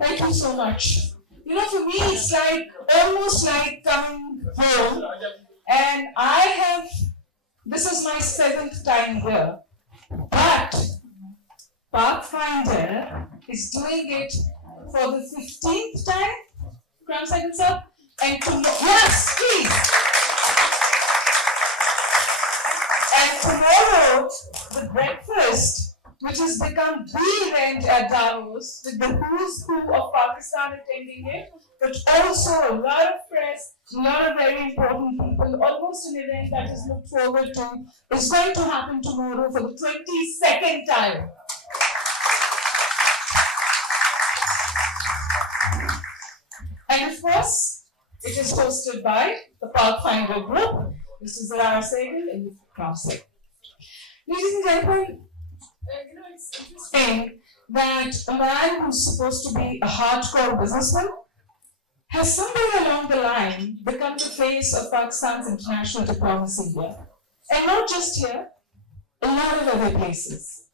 Thank you so much. You know, for me, it's like almost like coming home, and this is my 7th time here, but Pathfinder is doing it for the 15th time. Crown seconds up, and yes, please. And tomorrow, the breakfast, which has become the event at Davos, with the who's who of Pakistan attending it, but also a lot of press, a lot of very important people, almost an event that is looked forward to, is going to happen tomorrow for the 22nd time. And of course, it is hosted by the Pathfinder group. This is Zarrar Sehgal in the Crown Sehgal. Ladies and gentlemen, it's interesting that a man who's supposed to be a hardcore businessman has somewhere along the line become the face of Pakistan's international diplomacy here. And not just here, a lot of other places.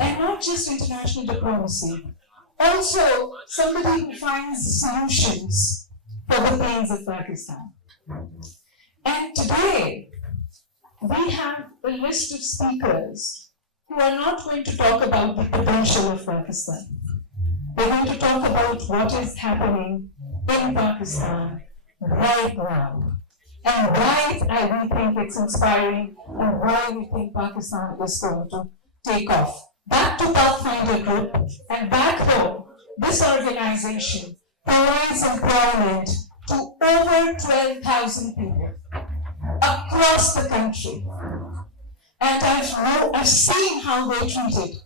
And not just international diplomacy, also somebody who finds solutions for the pains of Pakistan. And today, we have a list of speakers who are not going to talk about the potential of Pakistan. They're going to talk about what is happening in Pakistan right now, and why we think it's inspiring, and why we think Pakistan is going to take off. Back to Pathfinder Group, and back home, this organization provides employment to over 12,000 people across the country. And I've seen how they're treated.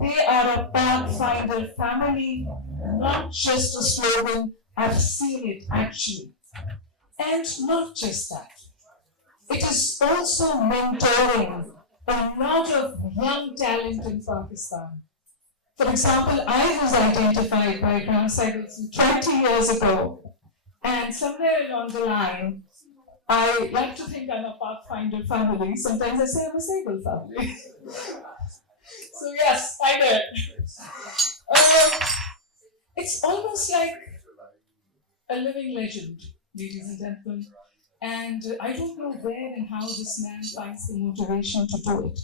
They are a Pathfinder family, not just a slogan. I've seen it actually. And not just that. It is also mentoring a lot of young talent in Pakistan. For example, I was identified by Crown Sehgal 20 years ago, and somewhere along the line, I like to think I'm a Pathfinder family. Sometimes I say I'm a Sehgal family. So yes, I did. It's almost like a living legend, ladies and gentlemen. And I don't know where and how this man finds the motivation to do it.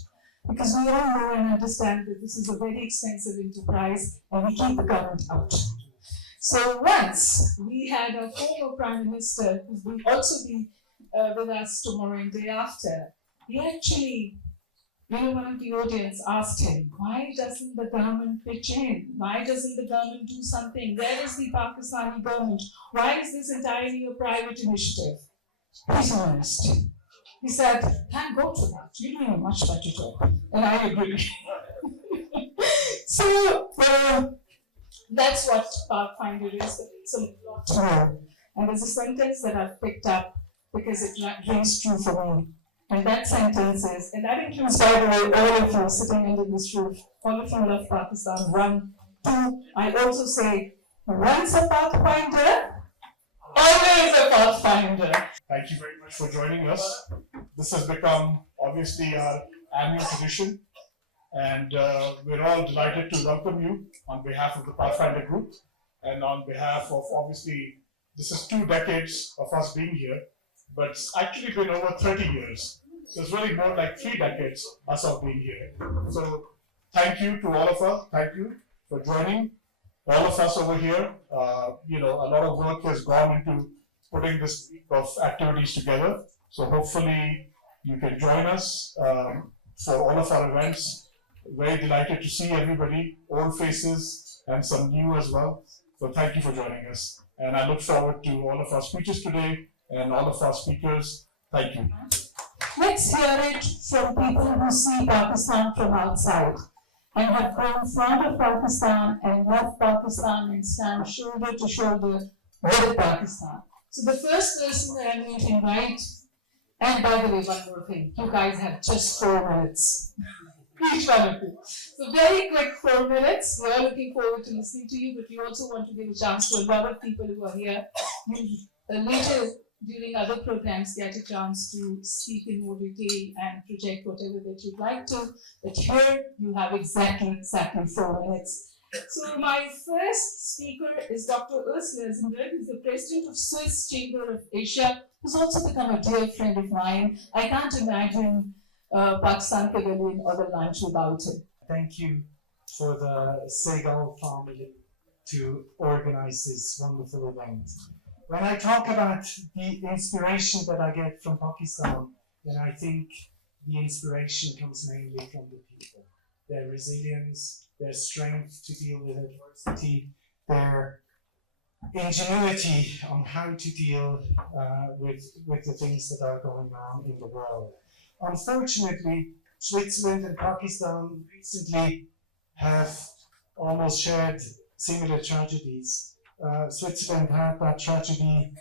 Because we all know and understand that this is a very expensive enterprise and we keep the government out. So once we had a former Prime Minister who will also be with us tomorrow and day after, he actually, one of the audience asked him, why doesn't the government pitch in? Why doesn't the government do something? Where is the Pakistani government? Why is this entirely a private initiative? He's honest. He said, thank God for that. You're doing a much better job. And I agree. So that's what Pathfinder is. It's a lot more. And there's a sentence that I've picked up because it rings true for me. And that sentence is, and that includes, by the way, all of you sitting under this roof, all of you love Pakistan. 1, 2, I also say, once a Pathfinder, always a Pathfinder. Thank you very much for joining us. This has become, obviously, our annual tradition. And we're all delighted to welcome you on behalf of the Pathfinder Group. And on behalf of, obviously, this is 2 decades of us being here. But it's actually been over 30 years. So it's really more like 3 decades us of being here. So thank you to all of us. Thank you for joining. All of us over here, a lot of work has gone into putting this week of activities together. So hopefully you can join us for all of our events. Very delighted to see everybody, old faces and some new as well. So thank you for joining us. And I look forward to all of our speeches today and all of our speakers. Thank you. Let's hear it from people who see Pakistan from outside and have grown fond of Pakistan and love Pakistan and stand shoulder to shoulder with Pakistan. So the first person that I'm going to invite, and by the way, one more thing, you guys have just 4 minutes. Each one of you. So very quick 4 minutes. We're looking forward to listening to you, but we also want to give a chance to a lot of people who are here. Later, during other programs, get a chance to speak in more detail and project whatever that you'd like to. But here, you have exactly 4 minutes. So my first speaker is Dr. Urs Lustenberger, who's the president of Swiss Chamber of Asia, who's also become a dear friend of mine. I can't imagine Pakistan Pavilion or the lunch without him. Thank you for the Sehgal family to organize this wonderful event. When I talk about the inspiration that I get from Pakistan, then I think the inspiration comes mainly from the people. Their resilience, their strength to deal with adversity, their ingenuity on how to deal with the things that are going on in the world. Unfortunately, Switzerland and Pakistan recently have almost shared similar tragedies. Switzerland had that tragedy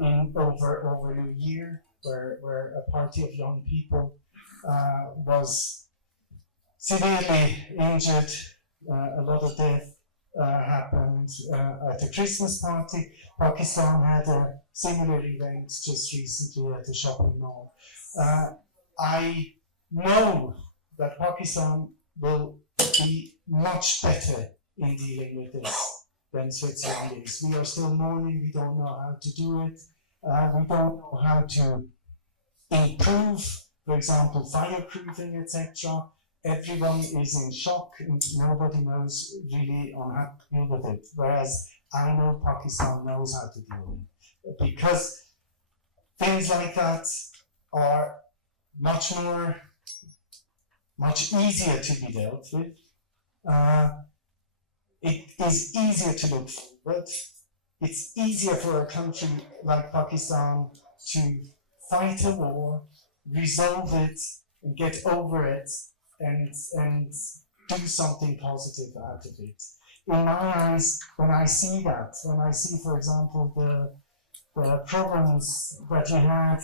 in over a year, where a party of young people was severely injured. A lot of death happened at a Christmas party. Pakistan had a similar event just recently at a shopping mall. I know that Pakistan will be much better in dealing with this than Switzerland is. We are still mourning, we don't know how to do it, we don't know how to improve, for example, fireproofing, etc. Everyone is in shock and nobody knows really on how to deal with it, whereas I know Pakistan knows how to deal with it. Because things like that are much easier to be dealt with. It is easier to look forward. It's easier for a country like Pakistan to fight a war, resolve it, and get over it, and do something positive out of it. In my eyes, when I see that, when I see, for example, the problems that you had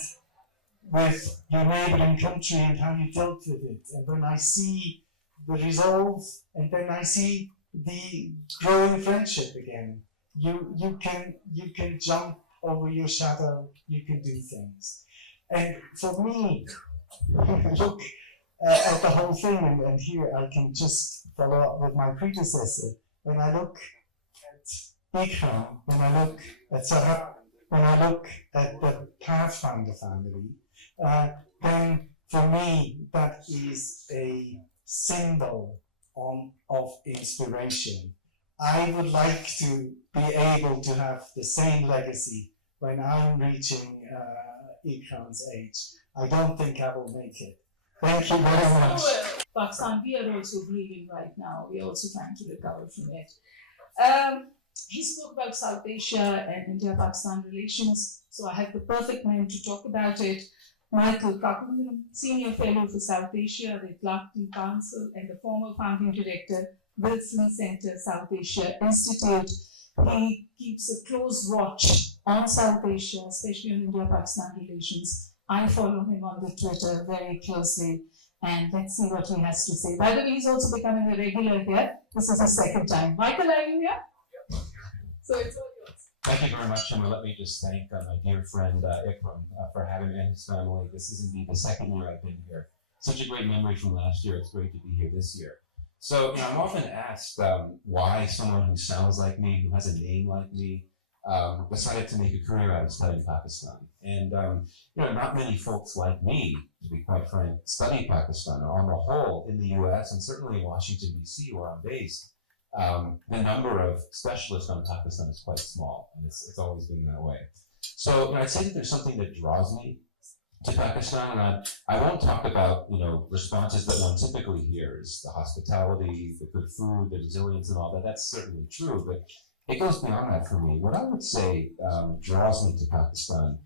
with your neighboring country and how you dealt with it, and when I see the resolve, and then I see the growing friendship again, you can jump over your shadow, you can do things. And for me, look at the whole thing, and here I can just follow up with my predecessor. When I look at Cham, when I look at Zarrar, when I look at the Pathfinder family, then for me that is a symbol of inspiration. I would like to be able to have the same legacy when I'm reaching Cham's age. I don't think I will make it. Thank you very much. Pakistan, we are also grieving right now. We are also trying to recover from it. He spoke about South Asia and India-Pakistan relations, so I have the perfect man to talk about it. Kugelman, Senior Fellow for South Asia, the Clarkton Council, and the former founding director, Wilson Center, South Asia Institute. He keeps a close watch on South Asia, especially on India-Pakistan relations. I follow him on the Twitter very closely, and let's see what he has to say. By the way, he's also becoming a regular here. This is his second time. Michael, are you here? Yeah. So it's all yours. Thank you very much, Huma. Let me just thank my dear friend Ikram for having me and his family. This is indeed the second year I've been here. Such a great memory from last year. It's great to be here this year. So, I'm often asked why someone who sounds like me, who has a name like me, decided to make a career out of studying Pakistan. And, not many folks like me, to be quite frank, study Pakistan. On the whole, in the US and certainly in Washington, D.C., where I'm based, the number of specialists on Pakistan is quite small, and it's always been that way. So, I'd say that there's something that draws me to Pakistan, and I won't talk about, responses that one typically hears, the hospitality, the good food, the resilience and all that. That's certainly true, but it goes beyond that for me. What I would say draws me to Pakistan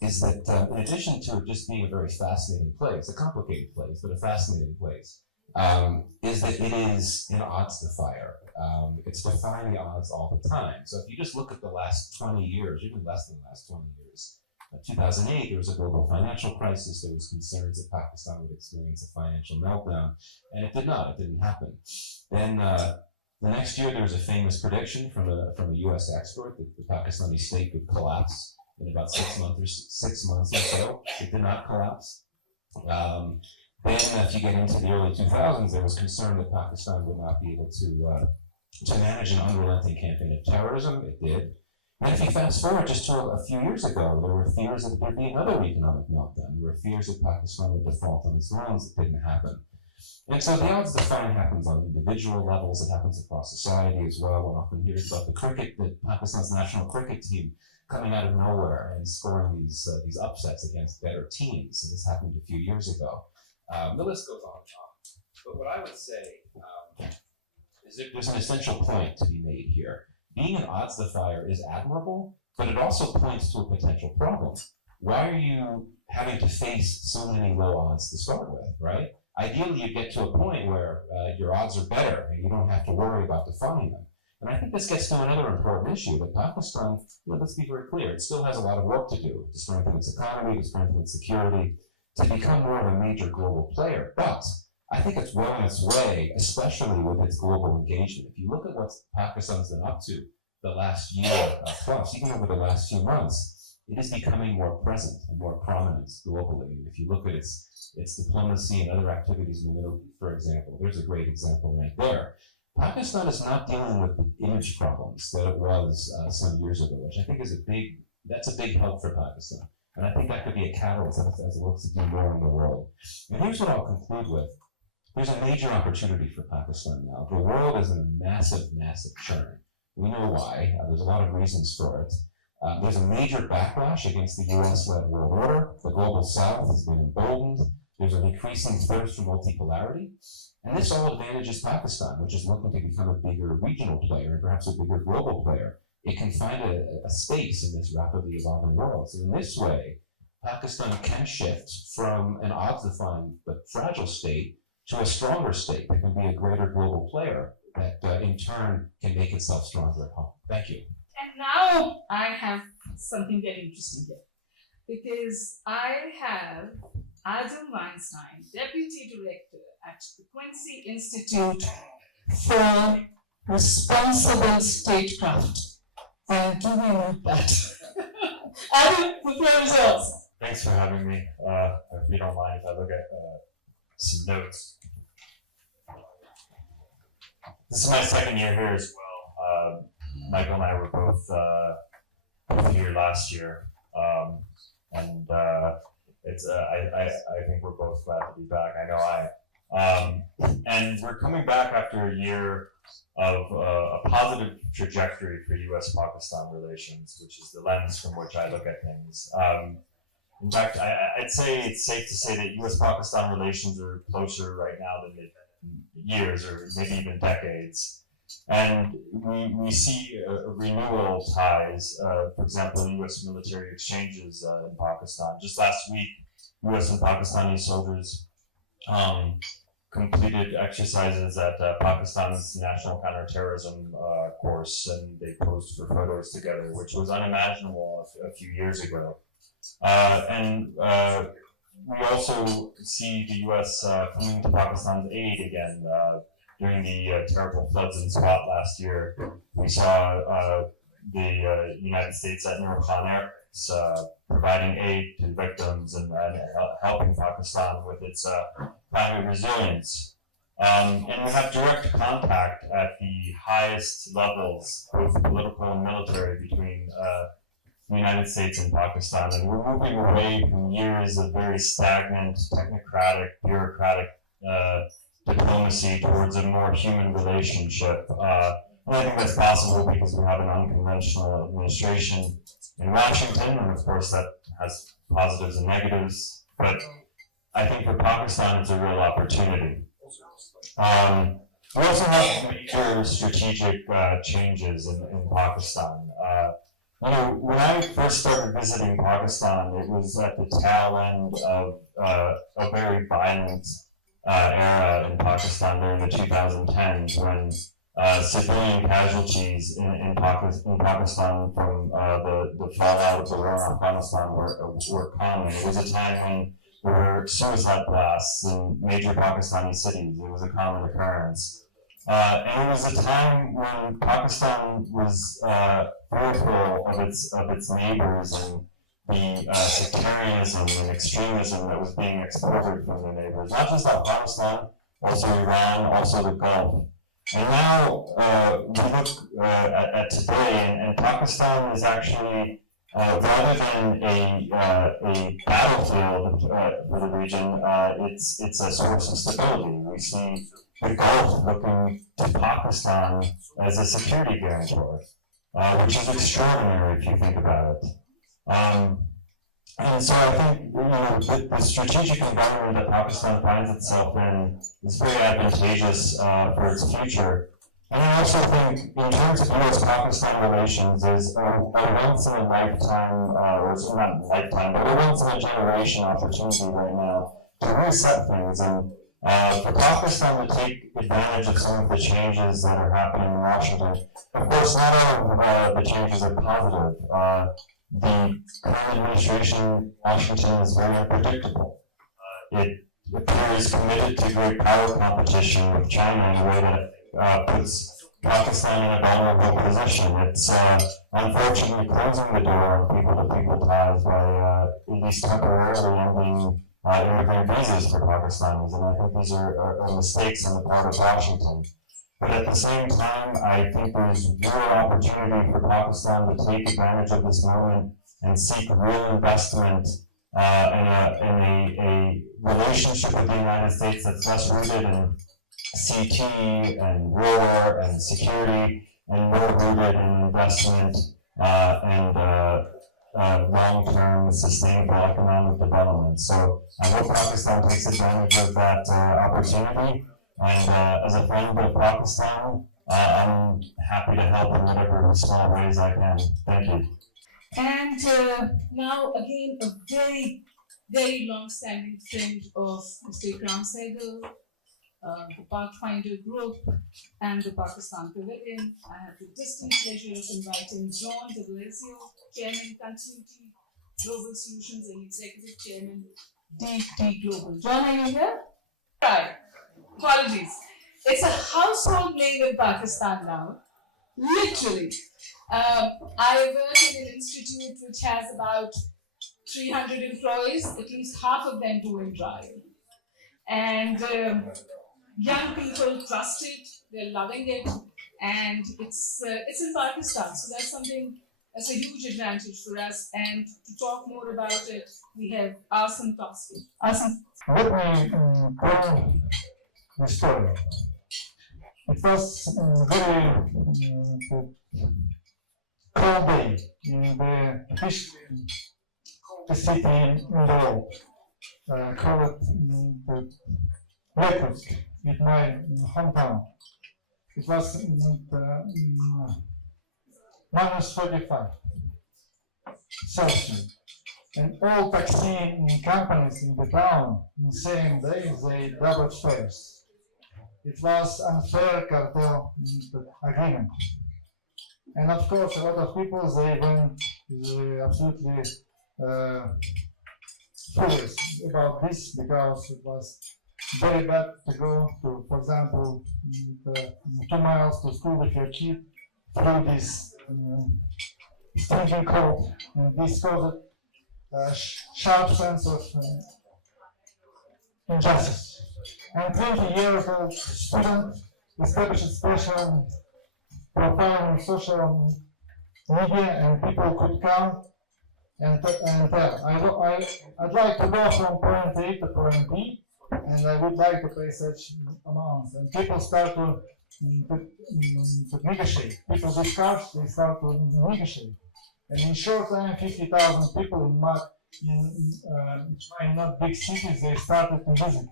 is that in addition to it just being a very fascinating place, a complicated place, but a fascinating place, is that it is an odds defier. It's defying the odds all the time. So if you just look at the last 20 years, even less than the last 20 years, 2008, there was a global financial crisis. There was concerns that Pakistan would experience a financial meltdown, and it did not. It didn't happen. Then the next year, there was a famous prediction from a U.S. expert that the Pakistani state would collapse in about 6 months or so. It did not collapse. Then, if you get into the early 2000s, there was concern that Pakistan would not be able to to manage an unrelenting campaign of terrorism. It did. And if you fast forward just to a few years ago, there were fears that there'd be another economic meltdown. There were fears that Pakistan would default on its loans. It didn't happen. And so the odds defying happens on individual levels. It happens across society as well. One often hears about the Pakistan's national cricket team coming out of nowhere and scoring these upsets against better teams. So this happened a few years ago. The list goes on and on. But what I would say is that there's an essential point to be made here. Being an odds defier is admirable, but it also points to a potential problem. Why are you having to face so many low odds to start with, right? Ideally, you get to a point where your odds are better and you don't have to worry about defying them. And I think this gets to another important issue that Pakistan, let's be very clear, it still has a lot of work to do to strengthen its economy, to strengthen its security, to become more of a major global player. But I think it's well on its way, especially with its global engagement. If you look at what Pakistan's been up to the last year plus, even over the last few months, it is becoming more present and more prominent globally. And if you look at its diplomacy and other activities in the Middle East, for example, there's a great example right there. Pakistan is not dealing with the image problems that it was some years ago, which I think is a big help for Pakistan. And I think that could be a catalyst as it looks to do more in the world. And here's what I'll conclude with. There's a major opportunity for Pakistan now. The world is in a massive, massive churn. We know why. There's a lot of reasons for it. There's a major backlash against the US-led world order. The global south has been emboldened. There's an increasing thirst for multipolarity. And this all advantages Pakistan, which is looking to become a bigger regional player and perhaps a bigger global player. It can find a space in this rapidly evolving world. So in this way, Pakistan can shift from an odds-defying but fragile state to a stronger state that can be a greater global player that in turn can make itself stronger at home. Thank you. And now I have something very interesting here, because I have Adam Weinstein, Deputy Director at the Quincy Institute for Responsible Statecraft. And do we need that? Adam, the floor is yours. Thanks for having me. If you don't mind, if I look at some notes. This is my second year here as well. Michael and I were both here last year, and it's I think we're both glad to be back. I know I am. And we're coming back after a year of a positive trajectory for U.S.-Pakistan relations, which is the lens from which I look at things. In fact, I'd say it's safe to say that U.S.-Pakistan relations are closer right now than they've been years or maybe even decades. And we see a renewal of ties, for example, U.S. military exchanges in Pakistan. Just last week, U.S. and Pakistani soldiers completed exercises at Pakistan's National Counterterrorism course, and they posed for photos together, which was unimaginable a few years ago. We also see the U.S. coming to Pakistan's aid again. During the terrible floods in Swat last year, we saw the United States at Nur Khan Airports providing aid to victims and helping Pakistan with its climate resilience. And we have direct contact at the highest levels, both political and military, between the United States and Pakistan. And we're moving away from years of very stagnant, technocratic, bureaucratic diplomacy towards a more human relationship. And I think that's possible because we have an unconventional administration in Washington, and of course that has positives and negatives. But I think for Pakistan, it's a real opportunity. We also have major strategic changes in Pakistan. When I first started visiting Pakistan, it was at the tail end of a very violent era in Pakistan during the 2010s, when civilian casualties in Pakistan from the fallout of the war in Afghanistan were common. It was a time when there were suicide blasts in major Pakistani cities. It was a common occurrence. And it was a time when Pakistan was fearful of its neighbors and the sectarianism and extremism that was being exported from the neighbors, not just Afghanistan, also Iran, also the Gulf. And now we look at today, and Pakistan is actually, rather than a battlefield for the region, it's a source of stability. We see the Gulf looking to Pakistan as a security guarantor, which is extraordinary if you think about it. And so I think the strategic environment that Pakistan finds itself in is very advantageous for its future. And I also think, in terms of U.S.-Pakistan relations, is a once-in-a-lifetime, or not lifetime, but a once-in-a-generation opportunity right now to reset things. And for Pakistan to take advantage of some of the changes that are happening in Washington, of course, not all of the changes are positive. The current administration in Washington is very unpredictable. It appears committed to great power competition with China in a way that puts Pakistan in a vulnerable position. It's unfortunately closing the door on people-to-people ties by at least temporarily ending immigrant visas for Pakistanis, and I think these are mistakes on the part of Washington. But at the same time, I think there's real opportunity for Pakistan to take advantage of this moment and seek real investment in a relationship with the United States that's less rooted in CT and war and security and more rooted in investment and long-term sustainable economic development. So I hope Pakistan takes advantage of that opportunity. And as a friend of Pakistan, I'm happy to help in whatever small ways I can. Thank you. And now again, a very, very long-standing friend of Mr. Sehgal, the Pathfinder Group, and the Pakistan Pavilion. I have the distinct pleasure of inviting John DeBlasio, Chairman, Continuity Global Solutions, and Executive Chairman, DT Global. John, are you here? Right. Apologies. It's a household name in Pakistan now, literally. I work in an institute which has about 300 employees, at least half of them do inDrive. And young people trust it, they're loving it, and it's in Pakistan. So that's something that's a huge advantage for us. And to talk more about it, we have Arsen Tomsky. Arsen. Let me tell the story. It was very cold day in the the city in the world. Called the Rector in my hometown. It was minus 45 Celsius. And all taxi companies in the town in the same day, they doubled fares. It was unfair cartel agreement. And of course, a lot of people, they went absolutely furious about this because it was very bad to go to, for example, 2 miles to school with your kid through this stinking cold. And this caused a sharp sense of injustice. And 20-year-old student established a special profile on social media, and people could come and tell, I'd like to go from point A to point B, and I would like to pay such amounts. And people start to negotiate. People with cars, they start to negotiate. And in short time, 50,000 people in not big cities, they started to visit.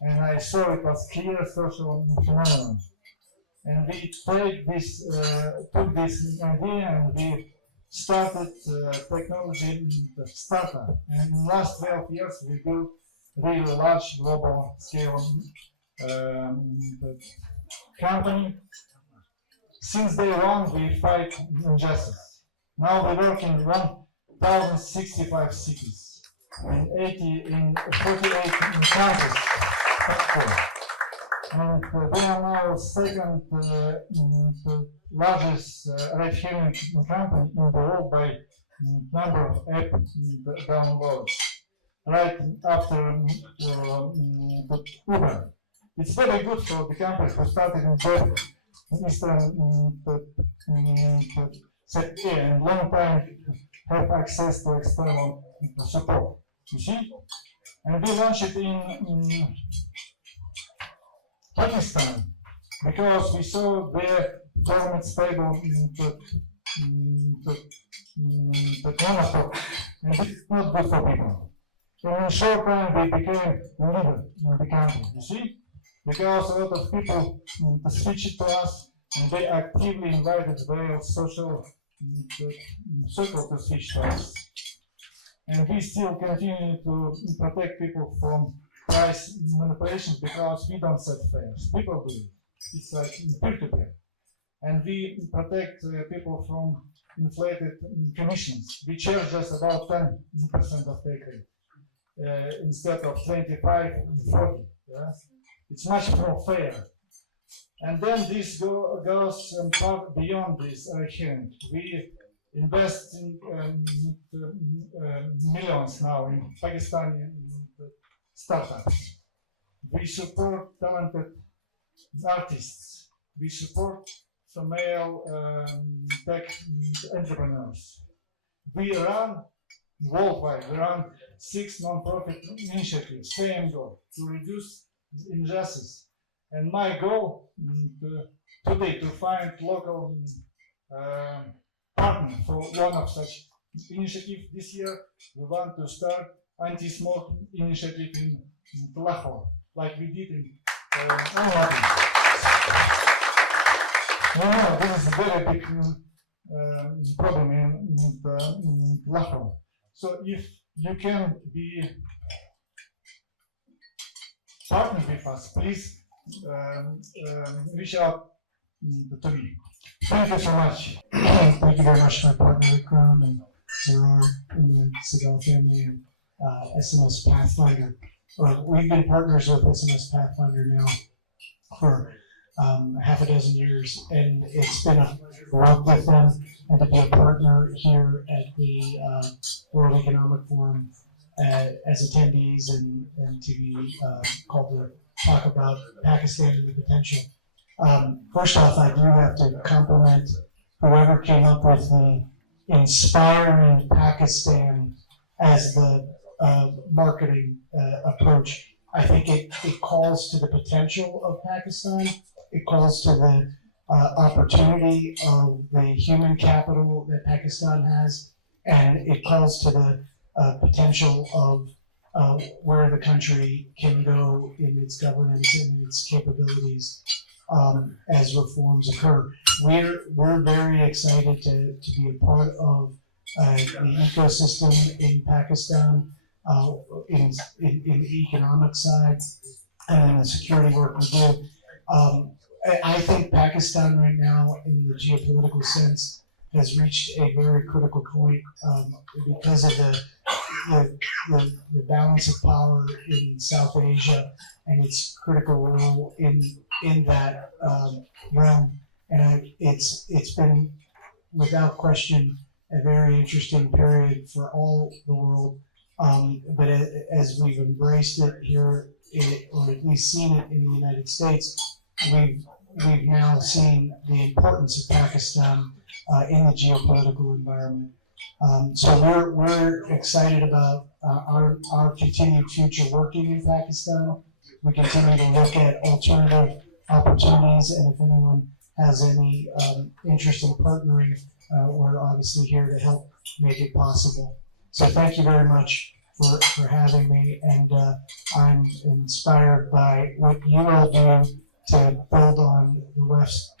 And I saw it was clear social phenomenon. And we took this idea and we started technology startup. And in the last 12 years, we built really large global scale company. Since day one, we fight injustice. Now we work in 1,065 cities, in 48 countries. And we are now second largest ride-hailing company in the world by number of app downloads, right after Uber. it's very good for the countries who started in both Eastern and long time have access to external support. You see? And we launched it in Pakistan because we saw their government stable the monopoly, and it's not good for people. And in short time, they became leader in the country, you see? Because a lot of people switched to us, and they actively invited their social circle to switch to us. And we still continue to protect people from price manipulation because we don't set fares. People do it. It's like peer-to-peer. And we protect people from inflated commissions. We charge just about 10% of take rate instead of 25 and 40. Yeah? It's much more fair. And then this goes far beyond this hearing. We invest in millions now in Pakistani startups. We support talented artists. We support female tech entrepreneurs. We run worldwide, we run 6 non-profit initiatives, same goal, to reduce injustice. And my goal today to find local partner for one of such initiatives. This year, we want to start anti-smoke initiative in Lahore, like we did in this is a very big problem in Lahore. So if you can be partner with us, please reach out to me. Thank you so much. Thank you very much, my partner Ikram and Zarrar and the Sehgal family and SMS Pathfinder. We've been partners with SMS Pathfinder now for half a dozen years, and it's been a pleasure to work with them and to be a partner here at the World Economic Forum as attendees and to be called to talk about Pakistan and the potential. First off, I do have to compliment whoever came up with the inspiring Pakistan as the marketing approach. I think it calls to the potential of Pakistan. It calls to the opportunity of the human capital that Pakistan has, and it calls to the potential of where the country can go in its governance and its capabilities as reforms occur. We're very excited to be a part of the ecosystem in Pakistan, in the economic side and in the security work we do. I think Pakistan right now, in the geopolitical sense, has reached a very critical point because of the balance of power in South Asia and its critical role in that realm. And it's been, without question, a very interesting period for all the world. But as we've embraced it here, or at least seen it in the United States, we've now seen the importance of Pakistan in the geopolitical environment. So we're excited about our continued future working in Pakistan. We continue to look at alternative opportunities, and if anyone has any interest in partnering, we're obviously here to help make it possible. So thank you very much for having me, and I'm inspired by what you all do to build on the West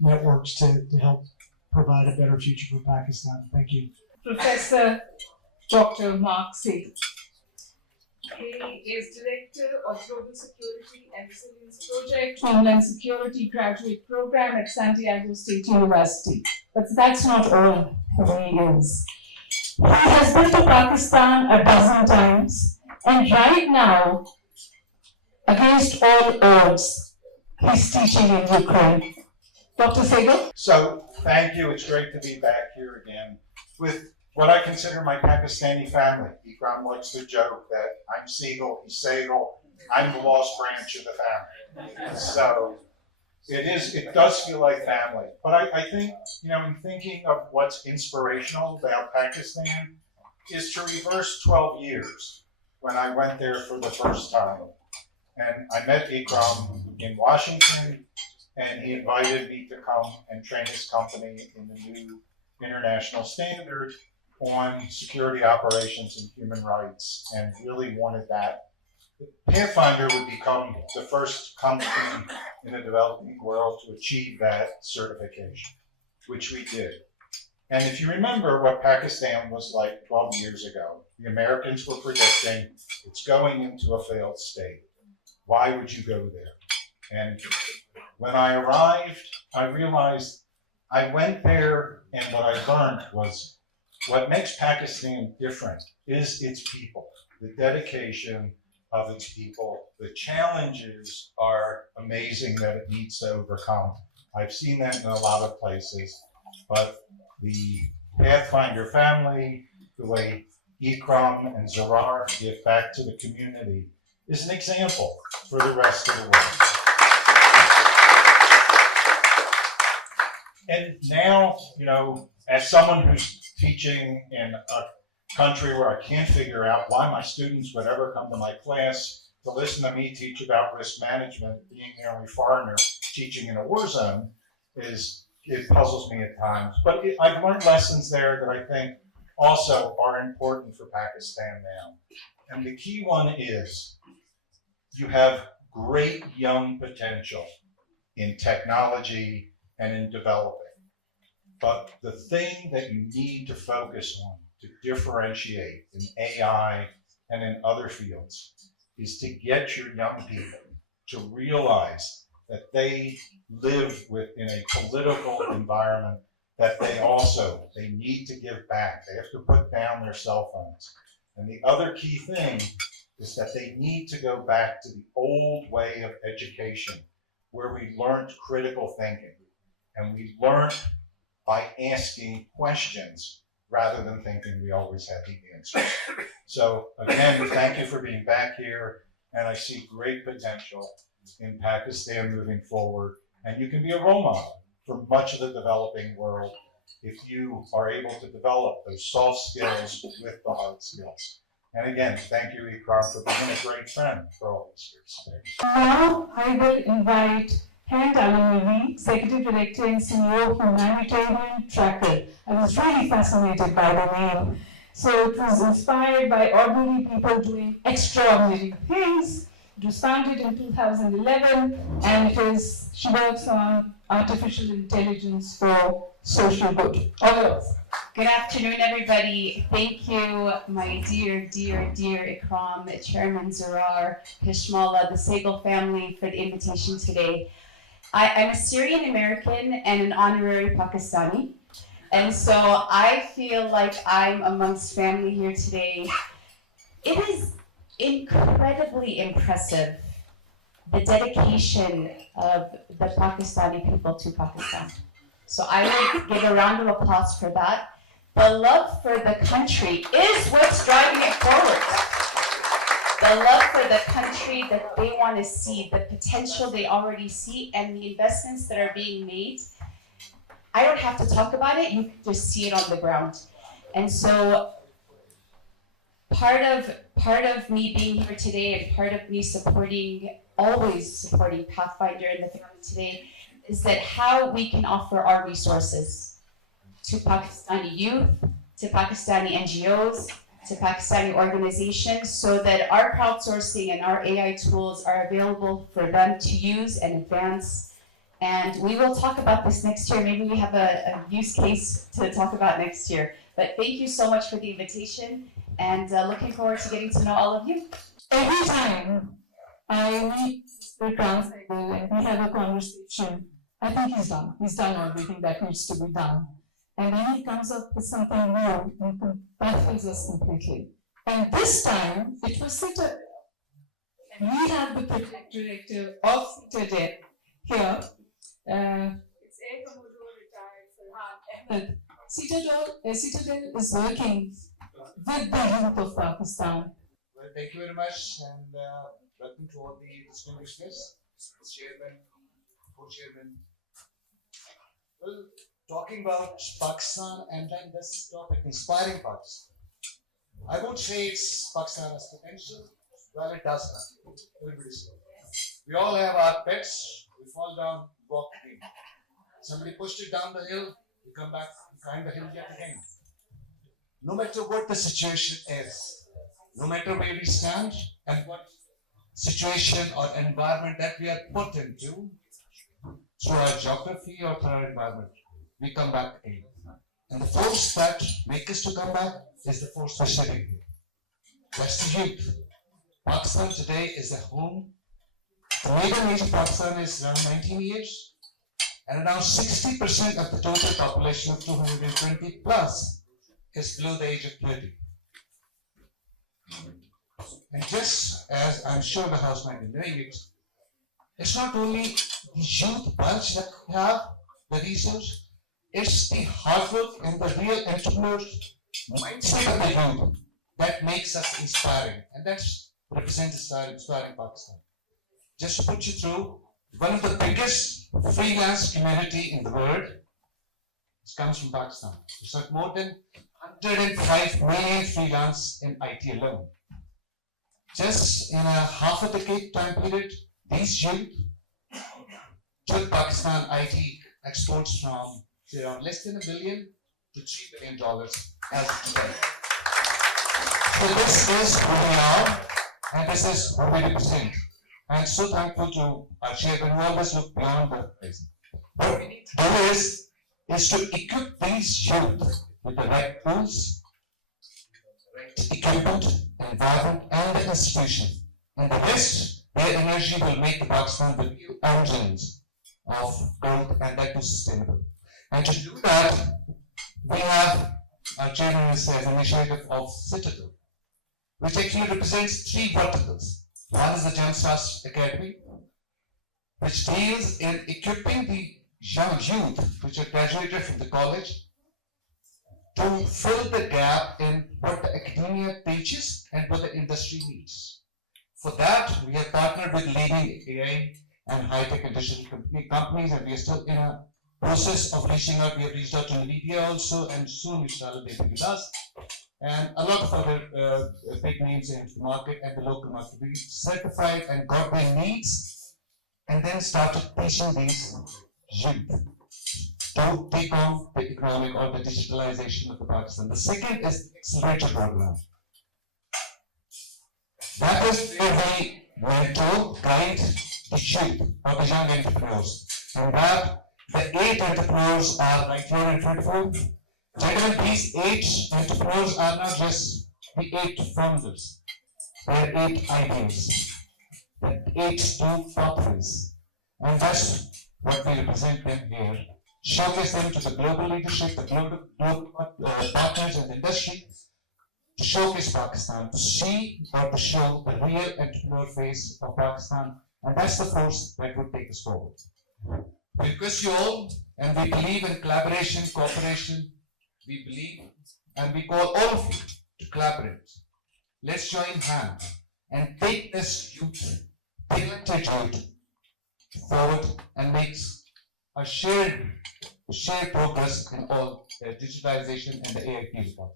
networks to help provide a better future for Pakistan. Thank you. Professor Dr. Mark Sehgal. He is Director of Global Security and Resilience Project, Homeland Security Graduate Program at San Diego State University. But that's not all who he is. He has been to Pakistan a dozen times, and right now, against all odds, he's teaching in Ukraine. Dr. Sehgal? So, thank you. It's great to be back here again with what I consider my Pakistani family. Ikram likes to joke that I'm Sehgal, he's Sehgal, I'm the lost branch of the family. So it does feel like family. But I think, in thinking of what's inspirational about Pakistan is to reverse 12 years when I went there for the first time. And I met Ikram in Washington, and he invited me to come and train his company in the new international standard on security operations and human rights, and really wanted that. Pathfinder would become the first company in the developing world to achieve that certification, which we did. And if you remember what Pakistan was like 12 years ago, the Americans were predicting it's going into a failed state. Why would you go there? And when I arrived, I realized I went there, and what I learned was what makes Pakistan different is its people, the dedication of its people. The challenges are amazing that it needs to overcome. I've seen that in a lot of places, but the Pathfinder family, the way Ikram and Zarrar give back to the community, is an example for the rest of the world. And now, as someone who's teaching in a country where I can't figure out why my students would ever come to my class to listen to me teach about risk management, being the only foreigner teaching in a war zone, it puzzles me at times. But I've learned lessons there that I think also are important for Pakistan now. And the key one is you have great young potential in technology and in developing. But the thing that you need to focus on to differentiate in AI and in other fields is to get your young people to realize that they live within a political environment that they need to give back. They have to put down their cell phones. And the other key thing is that they need to go back to the old way of education where we learned critical thinking. And we learned by asking questions rather than thinking we always had the answers. So again, thank you for being back here. And I see great potential in Pakistan moving forward. And you can be a role model for much of the developing world if you are able to develop those soft skills with the hard skills. And again, thank you, Ikram, for being a great friend for all these years. Now I will invite Hand Alamiri, Executive Director and CEO of Humanitarian Tracker. I was really fascinated by the name. So it was inspired by ordinary people doing extraordinary things. It was founded in 2011, and she works on artificial intelligence for social good. Good afternoon, everybody. Thank you, my dear Ikram, Chairman Zarrar, Hishmallah, the Sehgal family for the invitation today. I'm a Syrian American and an honorary Pakistani. And so I feel like I'm amongst family here today. It is incredibly impressive, the dedication of the Pakistani people to Pakistan. So I would give a round of applause for that. The love for the country is what's driving it forward. The love for the country that they want to see, the potential they already see, and the investments that are being made. I don't have to talk about it, you can just see it on the ground. And so part of me being here today and part of me always supporting Pathfinder and the family today is that how we can offer our resources to Pakistani youth, to Pakistani NGOs, to Pakistani organizations, so that our crowdsourcing and our AI tools are available for them to use and advance. And we will talk about this next year. Maybe we have a use case to talk about next year. But thank you so much for the invitation, and looking forward to getting to know all of you. Every time I meet Mr. Sehgal and we have a conversation, I think he's done. He's done everything that needs to be done. And then he comes up with something new and baffles us completely. And this time, it was Citadel. And we have the project director of Citadel here. It's retired Citadel is working with the youth of Pakistan. Well, thank you very much. And Welcome to all the distinguished guests, chairman, co-chairman. Well, talking about Pakistan and then this topic, inspiring Pakistan. I won't say it's Pakistan has potential. Well, it does have. Everybody's got. We all have our pets. We fall down, walk again. Somebody pushed it down the hill. You come back, you climb the hill yet again. No matter what the situation is, no matter where we stand and what situation or environment that we are put into, through our geography or through our environment, we come back again. And the force that makes us to come back is the force we're sitting here. That's the youth. Pakistan today is a home. The legal age of Pakistan is around 19 years, and around 60% of the total population of 220 plus is below the age of 30. And just as I'm sure the House might be knowing it, it's not only the youth bunch that we have, the resource, it's the hard work and the real entrepreneur mindset of the youth that makes us inspiring, and that represents inspiring Pakistan. Just to put you through, one of the biggest freelance community in the world comes from Pakistan. It's got more than 105 million freelance in IT alone. Just in a half a decade time period, these youth took Pakistan IT exports from around less than $1 billion to $3 billion as of today. So this is who we are, and this is what we represent. I'm so thankful to our chairman who always look beyond the horizon. What we need to do is to equip these youth with the right tools, right equipment, environment, and the institution. And the rest, their energy will make Pakistan the real engines of growth, and that is sustainable. And to do that, we have our chairman's initiative of Citadel, which actually represents 3 verticals. One is the Jumpstart Academy, which deals in equipping the young youth which are graduated from the college to fill the gap in what the academia teaches and what the industry needs. For that, we have partnered with leading AI and high-tech and digital companies, and we are still in a process of reaching out. We have reached out to NVIDIA also, and soon we shall validate with us. And a lot of other big names in the market and the local market. We certified and got their needs, and then started teaching these youth to take on the economic or the digitalization of the Pakistan. The second is the accelerator program. That is where we mentor, guide the youth or the young entrepreneurs. And that the 8 entrepreneurs are right here in front of you. Gentlemen, these 8 entrepreneurs are not just the 8 founders. They are 8 ideas. They're 8 new pathways. And that's what we represent them here. Showcase them to the global leadership, the global partners in the industry, to showcase Pakistan, to see or to show the real entrepreneur face of Pakistan. And that's the force that would take us forward. We request you all, and we believe in collaboration, cooperation. We believe, and we call all of you to collaborate. Let's join hands and take this youth, talented youth, forward and make a shared progress in all digitalization and the AI field.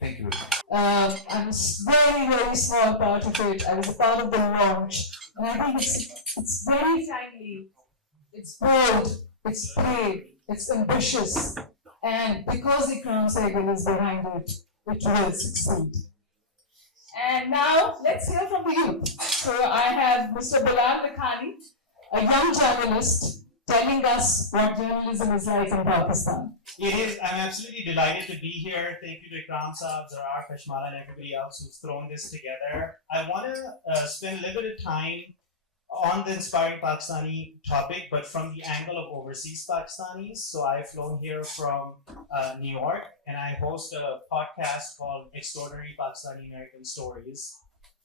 Thank you very much. I was very small part of it. I was a part of the launch, and I think it's very timely. It's bold, it's brave, it's ambitious, and because Ikram Sehgal is behind it, it will succeed. And now let's hear from the youth. So I have Mr. Bilal Lakhani, a young journalist, telling us what journalism is like in Pakistan. It is. I'm absolutely delighted to be here. Thank you to Ikram Saab, Zarrar, Kashmala, and everybody else who's thrown this together. I want to spend a little bit of time on the inspiring Pakistani topic, but from the angle of overseas Pakistanis. So I've flown here from New York, and I host a podcast called Extraordinary Pakistani American Stories.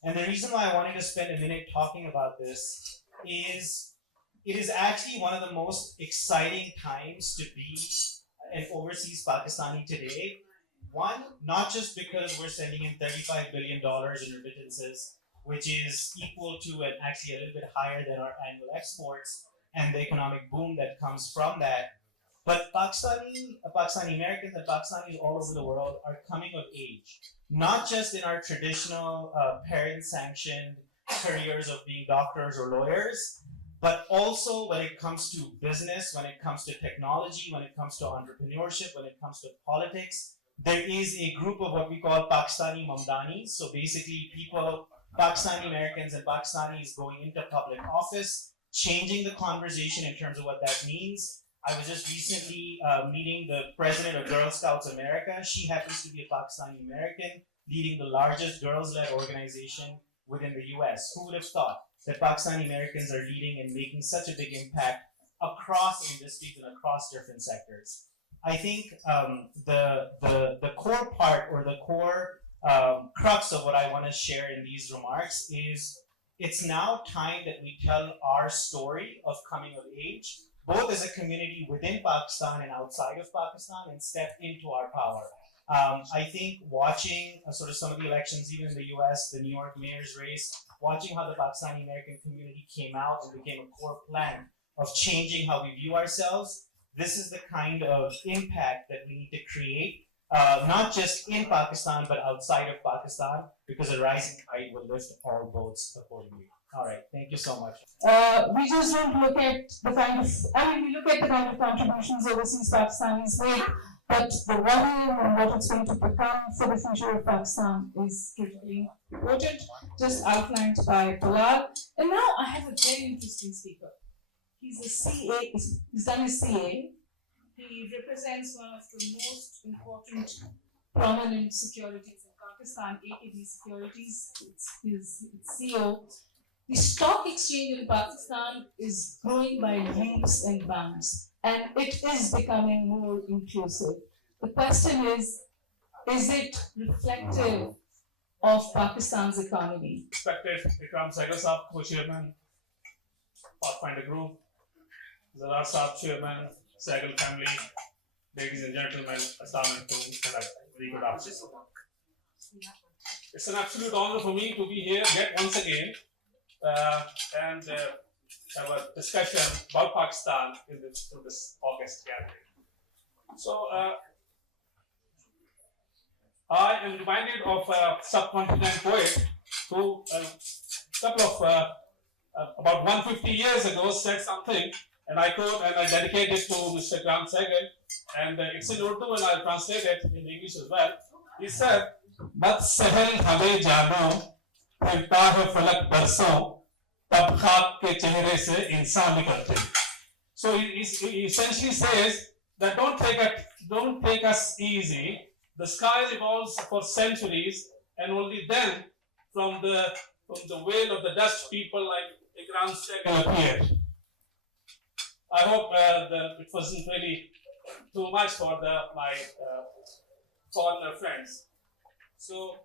And the reason why I wanted to spend a minute talking about this is it is actually one of the most exciting times to be an overseas Pakistani today. One, not just because we're sending in $35 billion in remittances, which is equal to and actually a little bit higher than our annual exports and the economic boom that comes from that. But Pakistani Americans and Pakistanis all over the world are coming of age, not just in our traditional parent-sanctioned careers of being doctors or lawyers, but also when it comes to business, when it comes to technology, when it comes to entrepreneurship, when it comes to politics. There is a group of what we call Pakistani Mamdanis. So basically people, Pakistani Americans and Pakistanis going into public office, changing the conversation in terms of what that means. I was just recently meeting the president of Girl Scouts America. She happens to be a Pakistani American, leading the largest girls-led organization within the US. Who would have thought that Pakistani Americans are leading and making such a big impact across industries and across different sectors? I think the core part or the core crux of what I want to share in these remarks is it's now time that we tell our story of coming of age, both as a community within Pakistan and outside of Pakistan, and step into our power. I think watching sort of some of the elections, even in the US, the New York mayor's race, watching how the Pakistani American community came out and became a core plank of changing how we view ourselves, this is the kind of impact that we need to create, not just in Pakistan, but outside of Pakistan, because a rising tide will lift all boats accordingly. All right, thank you so much. We just don't look at the kind of, we look at the kind of contributions overseas Pakistanis make, but the volume and what it's going to become for the future of Pakistan is critically important, just outlined by Bilal. And now I have a very interesting speaker. He's a CA, he's done his CA. He represents one of the most important, prominent securities in Pakistan, AKB Securities. It's his CEO. The stock exchange in Pakistan is growing by leaps and bounds, and it is becoming more inclusive. The question is it reflective of Pakistan's economy? Respected Ikram Sehgal, co-chairman, Pathfinder Group, Zarrar Saab, chairman, Sehgal family, ladies and gentlemen, Assalamu alaikum, and very good afternoon. It's an absolute honor for me to be here yet once again and have a discussion about Pakistan in this August gathering. So, I am reminded of a subcontinent poet who, about 150 years ago, said something, and I quote, and I dedicate it to Mr. Ikram Sehgal, and it's in Urdu, and I'll translate it in English as well. He said, "Mat sehel hame jano, फिरता है फलक बरसों, तब खाक के चेहरे से इंसान निकलते." So he essentially says that don't take us easy. The sky evolves for centuries, and only then, from the veil of the dust, people like Ikram Sehgal appeared. I hope it wasn't really too much for my foreigner friends. So,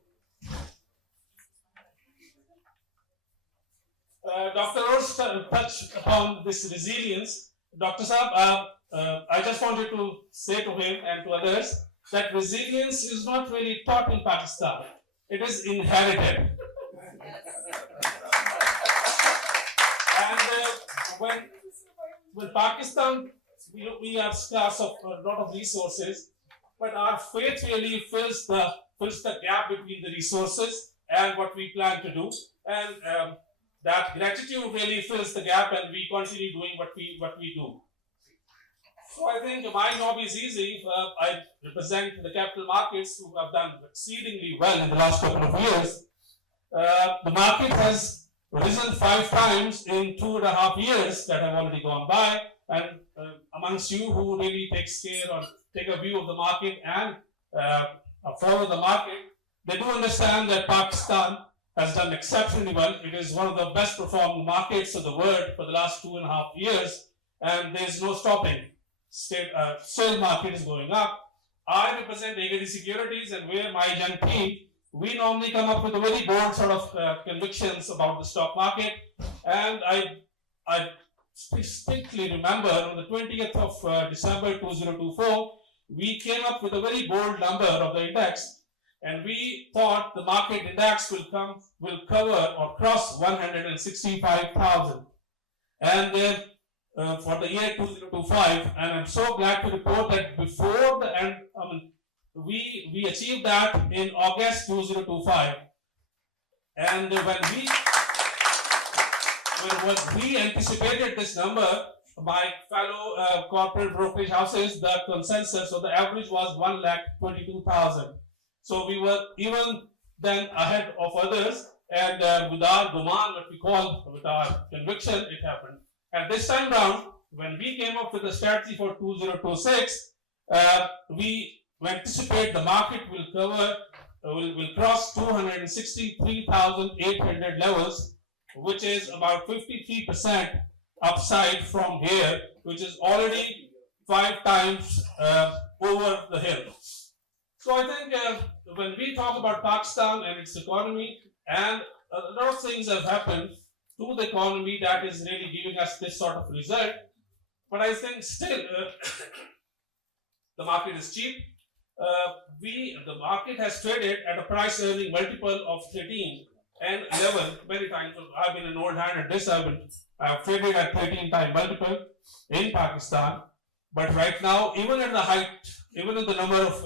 Dr. Rose touched upon this resilience. Dr. Saab, I just wanted to say to him and to others that resilience is not really taught in Pakistan. It is inherited. And when Pakistan, we are scarce of a lot of resources, but our faith really fills the gap between the resources and what we plan to do. And that gratitude really fills the gap, and we continue doing what we do. So I think my job is easy. I represent the capital markets who have done exceedingly well in the last couple of years. The market has risen 5 times in 2.5 years that have already gone by, and amongst you who really take a view of the market and follow the market, they do understand that Pakistan has done exceptionally well. It is one of the best performing markets of the world for the last 2.5 years, and there is no stopping. Sale market is going up. I represent AKB Securities, and where my young team, we normally come up with a very bold sort of convictions about the stock market. And I distinctly remember on the 20th of December 2024, we came up with a very bold number of the index. and we thought the market index will cover or cross 165,000. And for the year 2025, and I'm so glad to report that before the end, we achieved that in August 2025. And when we anticipated this number, my fellow corporate brokerage houses, the consensus or the average was 1,22,000. So we were even then ahead of others, and with our demand, what we call, with our conviction, it happened. And this time round, when we came up with the strategy for 2026, we anticipate the market will cover, will cross 263,800 levels, which is about 53% upside from here, which is already 5 times over the hill. So I think when we talk about Pakistan and its economy, and a lot of things have happened to the economy that is really giving us this sort of result, but I think still the market is cheap. The market has traded at a price earning multiple of 13 and 11 many times. I've been an old hand at this. I've traded at 13 time multiple in Pakistan, but right now, even at the height, even at the number of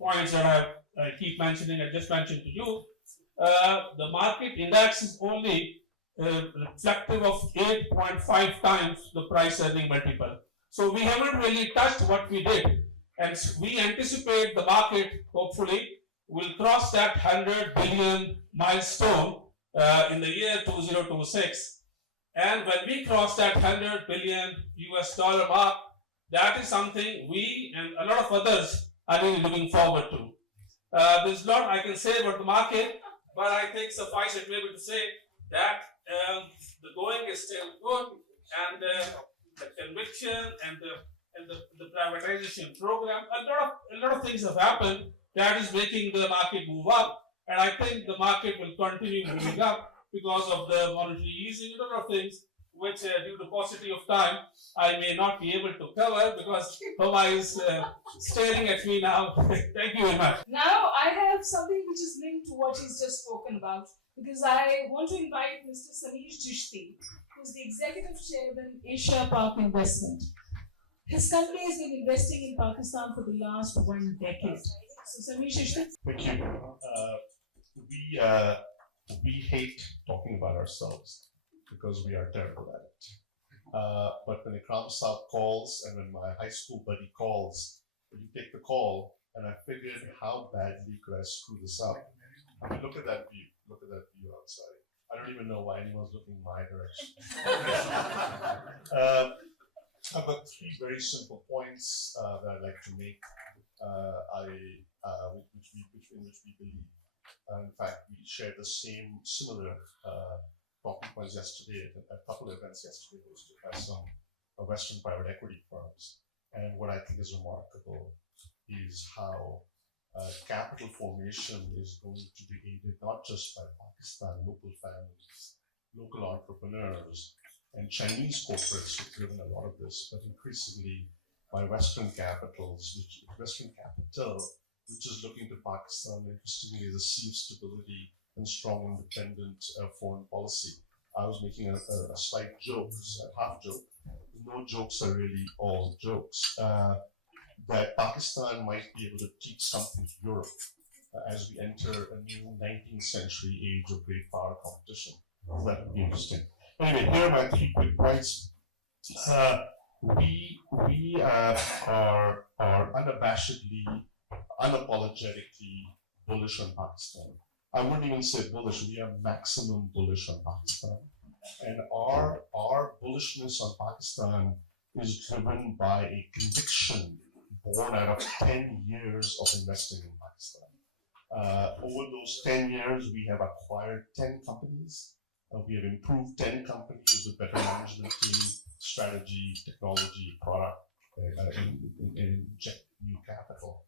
points that I keep mentioning, I just mentioned to you, the market index is only reflective of 8.5 times the price earning multiple. So we haven't really touched what we did, and we anticipate the market hopefully will cross that 100 billion milestone in the year 2026. And when we cross that 100 billion US dollar mark, that is something we and a lot of others are really looking forward to. There's a lot I can say about the market, but I think suffice it maybe to say that the going is still good, and the conviction and the privatization program, a lot of things have happened that is making the market move up, and I think the market will continue moving up because of the monetary easing, a lot of things which due to paucity of time I may not be able to cover because Huma is staring at me now. Thank you very much. Now I have something which is linked to what he's just spoken about, because I want to invite Mr. Sameer Chishti, who's the Executive Chairman, Asia Park Investment. His company has been investing in Pakistan for the last 1 decade. So Sameer Chishti. Thank you. We hate talking about ourselves because we are terrible at it. But when Ikram Saab calls and when my high school buddy calls, you take the call, and I figured how badly could I screw this up? I mean, look at that view. Look at that view outside. I don't even know why anyone's looking my direction. I've got 3 very simple points that I'd like to make, in which we believe. In fact, we shared the similar talking points yesterday at a couple of events yesterday hosted by some Western private equity firms. And what I think is remarkable is how capital formation is going to be aided not just by Pakistan, local families, local entrepreneurs, and Chinese corporates who've driven a lot of this, but increasingly by Western capital, which is looking to Pakistan, interestingly, as a sea of stability and strong independent foreign policy. I was making a slight joke, a half joke. No jokes are really all jokes. That Pakistan might be able to teach something to Europe as we enter a new 19th century age of great power competition. That would be interesting. Anyway, here are my 3 quick points. We are unabashedly, unapologetically bullish on Pakistan. I wouldn't even say bullish, we are maximum bullish on Pakistan. And our bullishness on Pakistan is driven by a conviction born out of 10 years of investing in Pakistan. Over those 10 years, we have acquired 10 companies. We have improved 10 companies with better management team, strategy, technology, product, and inject new capital.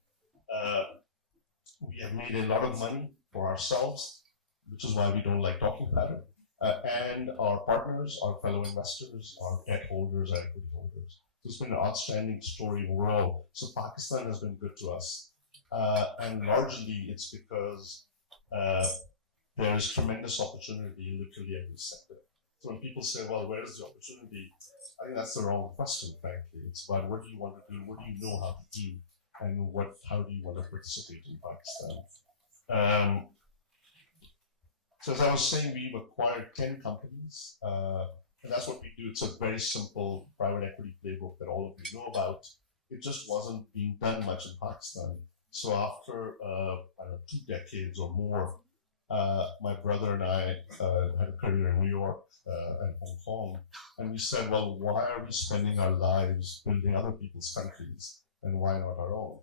We have made a lot of money for ourselves, which is why we don't like talking about it. And our partners, our fellow investors, our debt holders, our equity holders. So it's been an outstanding story overall. So Pakistan has been good to us. And largely it's because there's tremendous opportunity in literally every sector. So when people say, well, where is the opportunity? I think that's the wrong question, frankly. It's about what do you want to do, what do you know how to do, and how do you want to participate in Pakistan? So as I was saying, we've acquired 10 companies, and that's what we do. It's a very simple private equity playbook that all of you know about. It just wasn't being done much in Pakistan. So after, I don't know, 2 decades or more, my brother and I had a career in New York and Hong Kong, and we said, well, why are we spending our lives building other people's countries, and why not our own?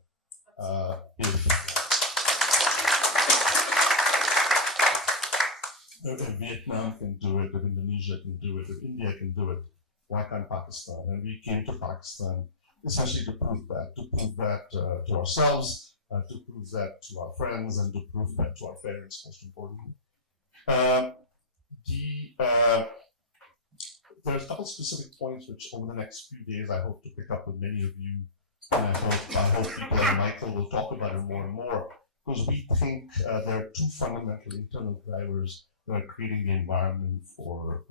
If Vietnam can do it, if Indonesia can do it, if India can do it, why can't Pakistan? And we came to Pakistan essentially to prove that to ourselves, to prove that to our friends, and to prove that to our parents, most importantly. There's a couple specific points which over the next few days I hope to pick up with many of you, and I hope people like Michael will talk about it more and more, because we think there are 2 fundamental internal drivers that are creating the environment for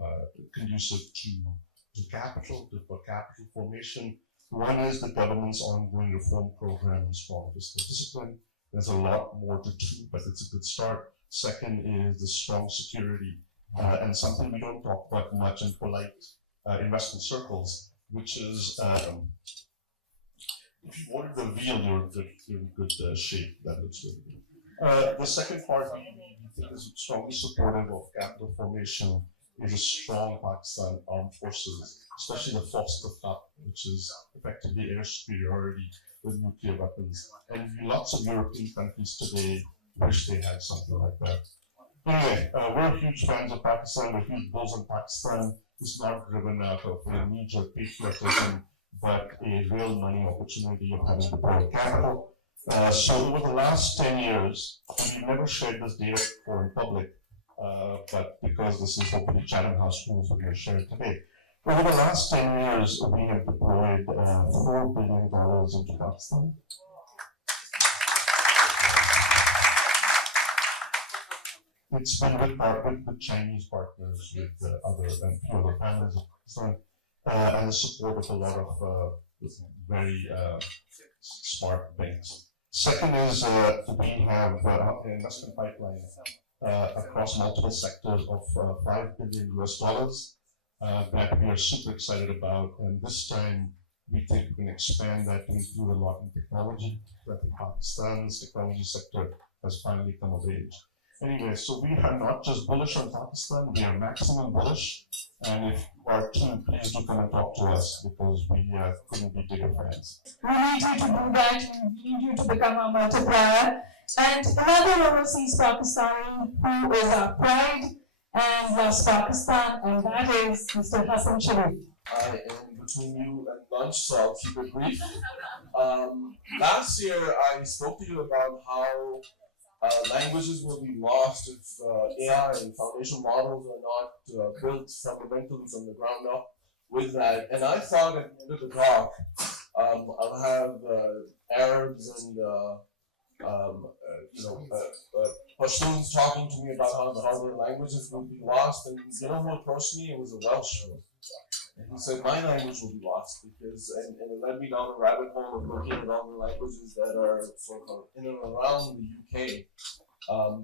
conducive to capital, for capital formation. One is the government's ongoing reform program and strong fiscal discipline. There's a lot more to do, but it's a good start. Second is the strong security, and something we don't talk about much in polite investment circles, which is if you wanted to reveal you're in good shape, that looks really good. The second part we think is strongly supportive of capital formation is a strong Pakistan armed forces, especially the Force of Cup, which is effectively air superiority with nuclear weapons. And lots of European countries today wish they had something like that. Anyway, we're huge fans of Pakistan, we're huge bulls in Pakistan. It's not driven out of a knee-jerk patriotism, but a real money opportunity of having deployed capital. So over the last 10 years, and we've never shared this data before in public, but because this is hopefully Chatham House rules, we're going to share it today. Over the last 10 years, we have deployed $4 billion into Pakistan. It's been with Chinese partners, with other and few other families of Pakistan, and the support of a lot of very smart banks. Second is we have an investment pipeline across multiple sectors of $5 billion that we are super excited about, and this time we think we can expand that to include a lot in technology. I think Pakistan's technology sector has finally come of age. Anyway, so we are not just bullish on Pakistan, we are maximum bullish, and if you are too, please do come and talk to us, because we couldn't be bigger fans. We need you to do that, we need you to become a multiplier. And another overseas Pakistani who is our pride and loves Pakistan, and that is Mr. Hassan Sharif. I am between you and lunch, so I'll keep it brief. Last year, I spoke to you about how languages will be lost if AI and foundation models are not built fundamentally from the ground up with that. And I thought at the end of the talk, I'll have Arabs and Pashtuns talking to me about how their languages will be lost. And you know who approached me? It was a Welshman. And he said, my language will be lost because, and it led me down a rabbit hole of looking at all the languages that are sort of in and around the UK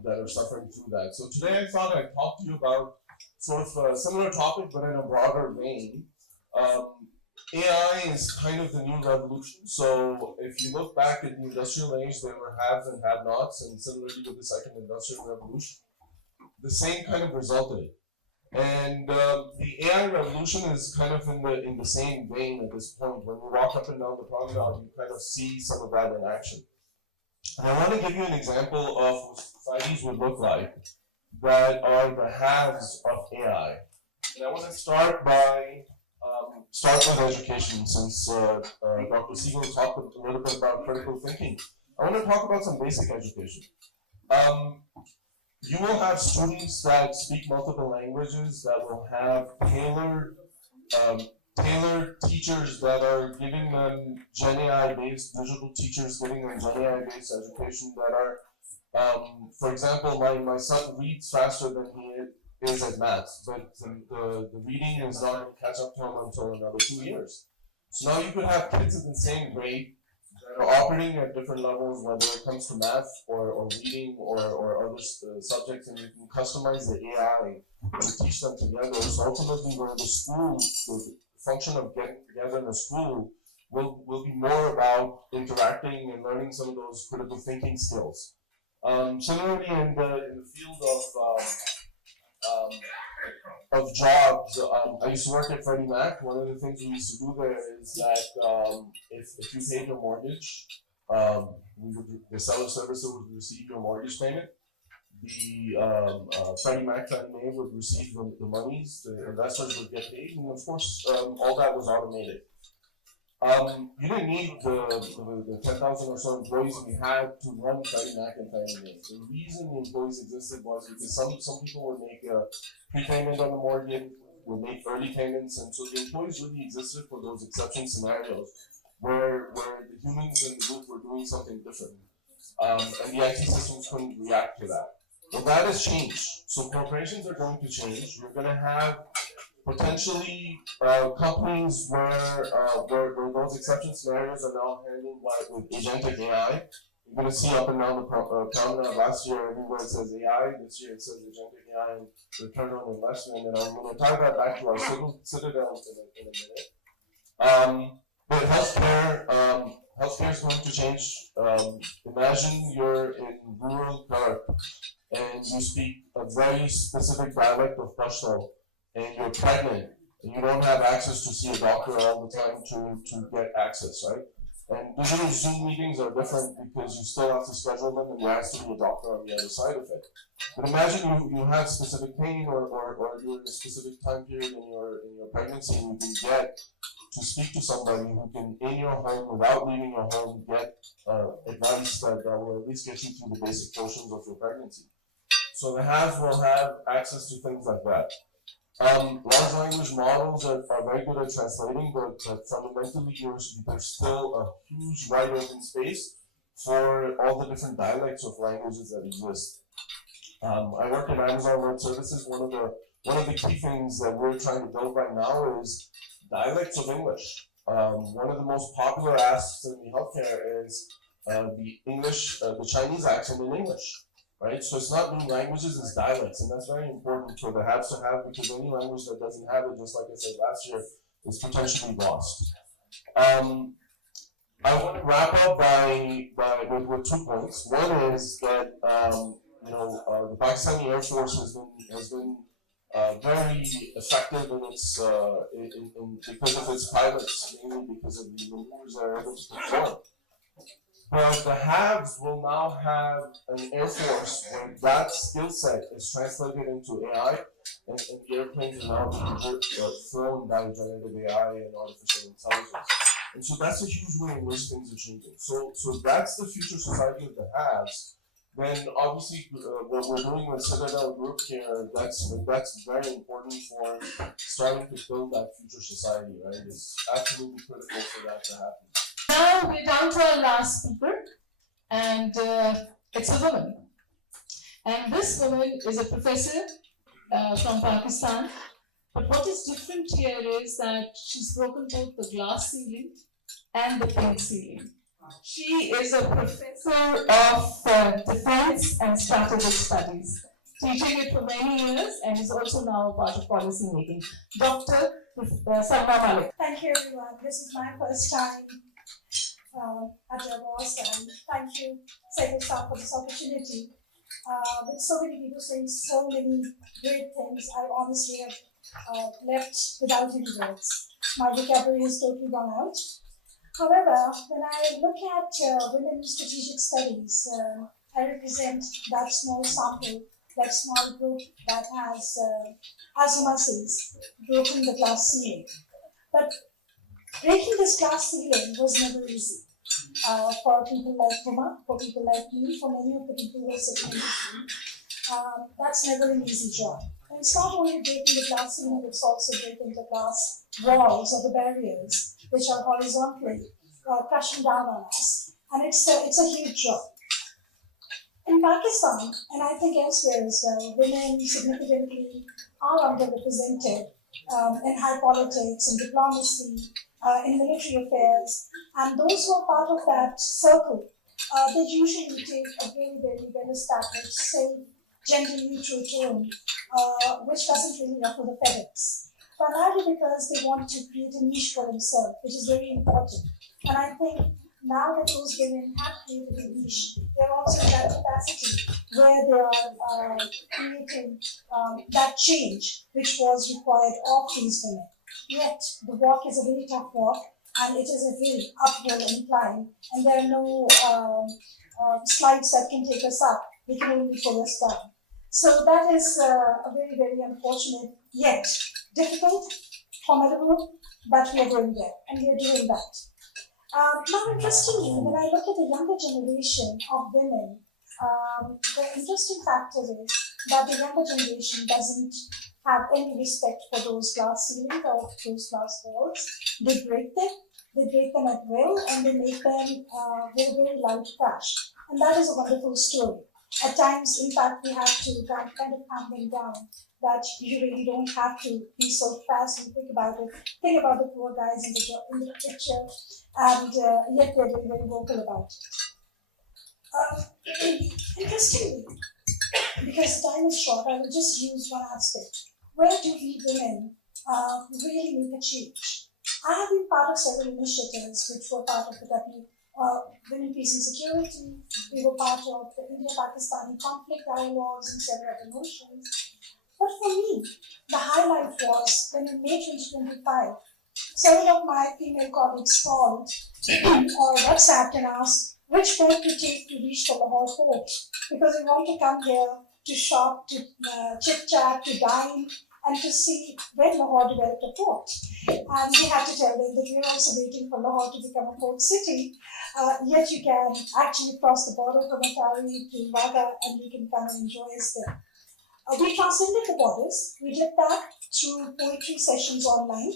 that are suffering through that. So today I thought I'd talk to you about sort of a similar topic, but in a broader vein. AI is kind of the new revolution. So if you look back at the industrial age, there were haves and have-nots, and similarly with the second industrial revolution, the same kind of resulted. And the AI revolution is kind of in the same vein at this point. When you walk up and down the promenade, you kind of see some of that in action. And I want to give you an example of what societies would look like that are the haves of AI. And I want to start with education, since Dr. Sehgal talked a little bit about critical thinking. I want to talk about some basic education. You will have students that speak multiple languages that will have tailored tailored teachers that are giving them Gen AI based digital teachers, giving them Gen AI based education that are, for example, my son reads faster than he is at maths, but the reading is not going to catch up to him until another 2 years. So now you could have kids in the same grade that are operating at different levels, whether it comes to math or reading or other subjects, and you can customize the AI to teach them together. So ultimately, where the school, the function of getting together in a school will be more about interacting and learning some of those critical thinking skills. Similarly, in the field of jobs, I used to work at Freddie Mac. One of the things we used to do there is that if you paid your mortgage, the seller servicer would receive your mortgage payment. The Freddie Mac Fannie Mae would receive the monies, the investors would get paid, and of course, all that was automated. You didn't need the 10,000 or so employees we had to run Freddie Mac and Fannie Mae. The reason the employees existed was because some people would make a prepayment on the mortgage, would make early payments, and so the employees really existed for those exception scenarios where the humans in the group were doing something different. And the IT systems couldn't react to that. But that has changed. So corporations are going to change. You're going to have potentially companies where those exception scenarios are now handled with agentic AI. You're going to see up and down the promenade. Last year, everywhere it says AI. This year it says agentic AI and return on investment. And I'm going to tie that back to our citadel in a minute. But healthcare is going to change. Imagine you're in rural Kark and you speak a very specific dialect of Pashto, and you're pregnant, and you don't have access to see a doctor all the time to get access, right? And digital Zoom meetings are different because you still have to schedule them, and there has to be a doctor on the other side of it. But imagine you have specific pain, or you're in a specific time period in your pregnancy, and you can get to speak to somebody who can, in your home, without leaving your home, get advice that will at least get you through the basic portions of your pregnancy. So the haves will have access to things like that. Large language models are very good at translating, but fundamentally there's still a huge wide open space for all the different dialects of languages that exist. I work at Amazon Web Services. One of the key things that we're trying to build right now is dialects of English. One of the most popular asks in the healthcare is the Chinese accent in English. Right, so it's not new languages, it's dialects, and that's very important for the haves to have, because any language that doesn't have it, just like I said last year, is potentially lost. I want to wrap up with 2 points. One is that the Pakistani Air Force has been very effective in its because of its pilots, mainly because of the maneuvers they're able to perform. But the haves will now have an Air Force where that skill set is translated into AI, and the airplanes are now being flown by generative AI and artificial intelligence. And so that's a huge way in which things are changing. So that's the future society of the haves. Then obviously what we're doing with Citadel Group here, that's very important for starting to build that future society, right? It's absolutely critical for that to happen. Now we're down to our last speaker, and it's a woman. And this woman is a professor from Pakistan. But what is different here is that she's broken both the glass ceiling and the pink ceiling. She is a professor of defense and strategic studies, teaching it for many years, and is also now a part of policy making. Dr. Salma Malik. Thank you, everyone. This is my first time at Davos, and thank you, Statecraft, for this opportunity. With so many people saying so many great things, I honestly have left without any words. My vocabulary is totally gone out. However, when I look at women in strategic studies, I represent that small sample, that small group that has, as Huma says, broken the glass ceiling. But breaking this glass ceiling was never easy. For people like Huma, for people like me, for many of the people who are sitting in this room. That's never an easy job. And it's not only breaking the glass ceiling, it's also breaking the glass walls or the barriers which are horizontally crashing down on us. And it's a huge job. In Pakistan, and I think elsewhere as well, women significantly are underrepresented in high politics, in diplomacy, in military affairs, and those who are part of that circle, they usually take a very, very well-established, safe, gender-neutral tone, which doesn't really ruffle the feathers. Primarily because they want to create a niche for themselves, which is very important. And I think now that those women have created a niche, they're also in that capacity where they are creating that change which was required of these women. Yet the walk is a very tough walk, and it is a very uphill incline, and there are no slides that can take us up. They can only pull us down. So that is a very, very unfortunate, yet difficult, formidable, but we are going there, and we are doing that. Now, interestingly, when I look at the younger generation of women, the interesting factor is that the younger generation doesn't have any respect for those glass ceilings or those glass walls. They break them at will, and they make them with a very loud crash. And that is a wonderful story. At times, in fact, we have to kind of calm them down, that you really don't have to be so fast and quick about it. Think about the poor guys in the picture, and yet they're very, very vocal about it. Interestingly, because time is short, I will just use one aspect. Where do we women really make a change? I have been part of several initiatives which were part of the Women, Peace and Security. We were part of the India-Pakistani conflict dialogues and several other motions. But for me, the highlight was when in May 2025, several of my female colleagues called or WhatsApped and asked which boat to take to reach the Lahore port, because we want to come here to shop, to chit-chat, to dine, and to see when Lahore developed a port. And we had to tell them that we are also waiting for Lahore to become a port city, yet you can actually cross the border from Atari to Baqai and you can come and enjoy us there. We transcended the borders. We did that through poetry sessions online.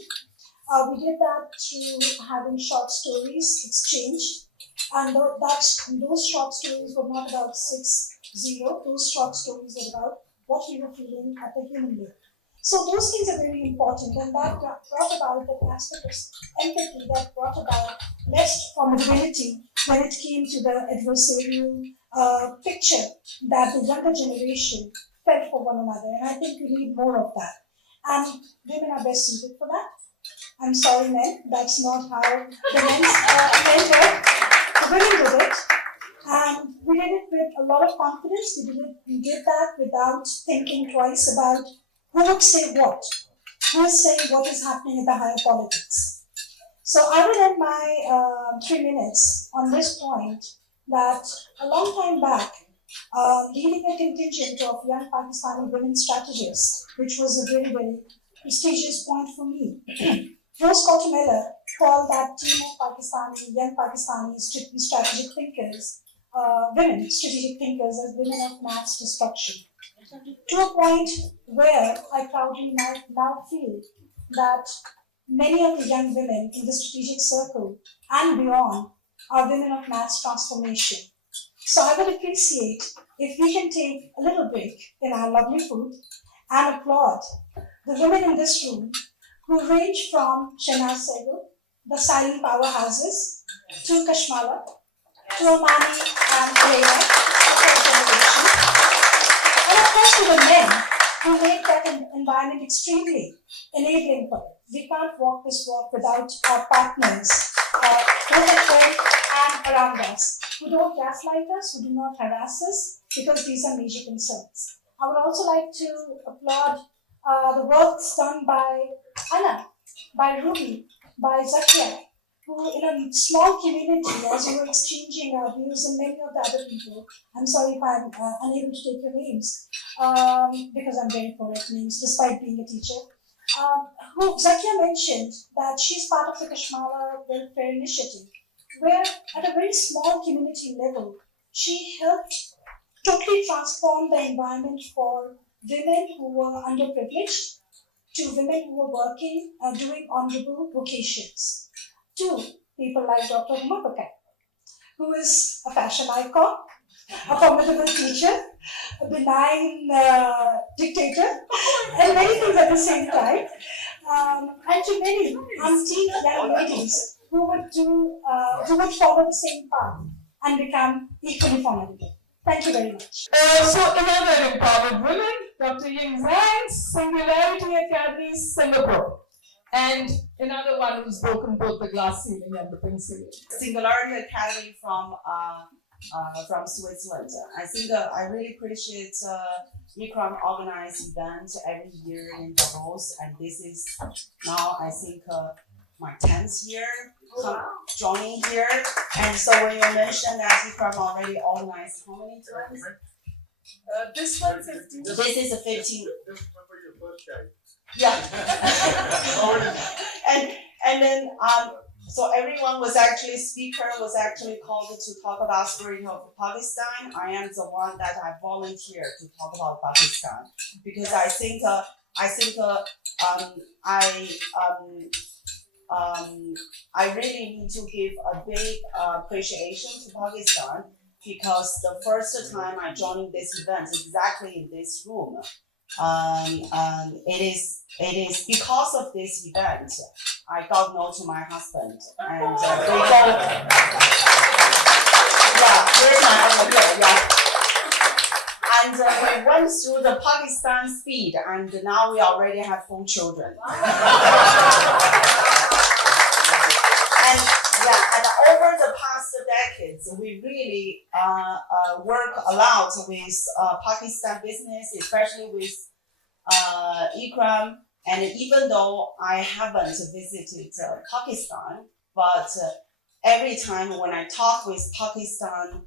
We did that through having short stories exchanged. And those short stories were not about 6-0. Those short stories were about what we were feeling at the human level. So those things are very important, and that brought about that aspect of empathy, that brought about less formidability when it came to the adversarial picture that the younger generation felt for one another. And I think we need more of that. And women are best suited for that. I'm sorry, men, that's not how the men work. The women did it. And we did it with a lot of confidence. We did that without thinking twice about who would say what, who is saying what is happening in the higher politics. So I will end my 3 minutes on this point, that a long time back, leading a contingent of young Pakistani women strategists, which was a very, very prestigious point for me. Rose Cotton-Miller called that team of young Pakistani strategic thinkers, women strategic thinkers, as women of mass destruction. To a point where I proudly now feel that many of the young women in the strategic circle and beyond are women of mass transformation. So I would appreciate if we can take a little break in our lovely food and applaud the women in this room who range from Sehgal, the silent powerhouses, to Kashmala, to Amani and Leila, the third generation. And of course to the men who make that environment extremely enabling for it. We can't walk this walk without our partners, both at home and around us, who don't gaslight us, who do not harass us, because these are major concerns. I would also like to applaud the work done by Anna, by Ruby, by Zakia, who in a small community, as we were exchanging our views, and many of the other people, I'm sorry if I'm unable to take your names, because I'm very poor at names, despite being a teacher, who Zakia mentioned that she's part of the Kashmala Welfare Initiative, where at a very small community level, she helped totally transformed the environment for women who were underprivileged, to women who were working and doing honorable vocations, to people like Dr. Huma, who is a fashion icon, a formidable teacher, a benign dictator, and many things at the same time. And to many auntie young ladies who would follow the same path and become equally formidable. Thank you very much. So another empowered woman, Dr. Ying Zhang, Singularity Academy, Singapore. And another one who's broken both the glass ceiling and the pink ceiling. Singularity Academy from Switzerland. I think I really appreciate ICRAM organize event every year in Davos, and this is now I think my 10th year joining here. And so when you mentioned that ICRAM already organized how many times? This one 15. This is a 15. Yeah. and then so everyone was actually was actually called to talk about spirit of Pakistan. I am the one that I volunteered to talk about Pakistan because I think I really need to give a big appreciation to Pakistan because the first time I joined this event exactly in this room. It is because of this event I got known to my husband and here's my uncle, and we went through the Pakistan speed and now we already have 4 children. And over the past decades, we really work a lot with Pakistan business, especially with ICRAM. And even though I haven't visited Pakistan, but every time when I talk with Pakistan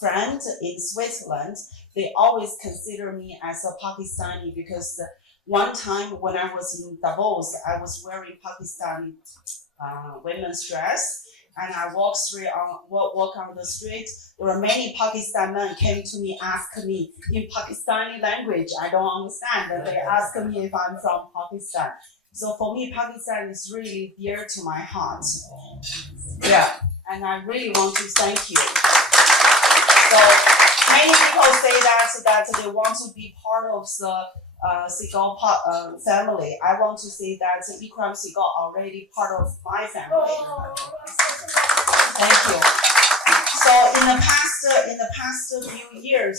friends in Switzerland, they always consider me as a Pakistani because one time when I was in Davos, I was wearing Pakistan women's dress, and I walk on the street. There were many Pakistan men came to me, asked me in Pakistani language. I don't understand, and they ask me if I'm from Pakistan. So for me, Pakistan is really dear to my heart. Yeah, and I really want to thank you. So many people say that they want to be part of the Sehgal family. I want to say that ICRAM Sehgal already part of my family. Thank you. So in the past few years,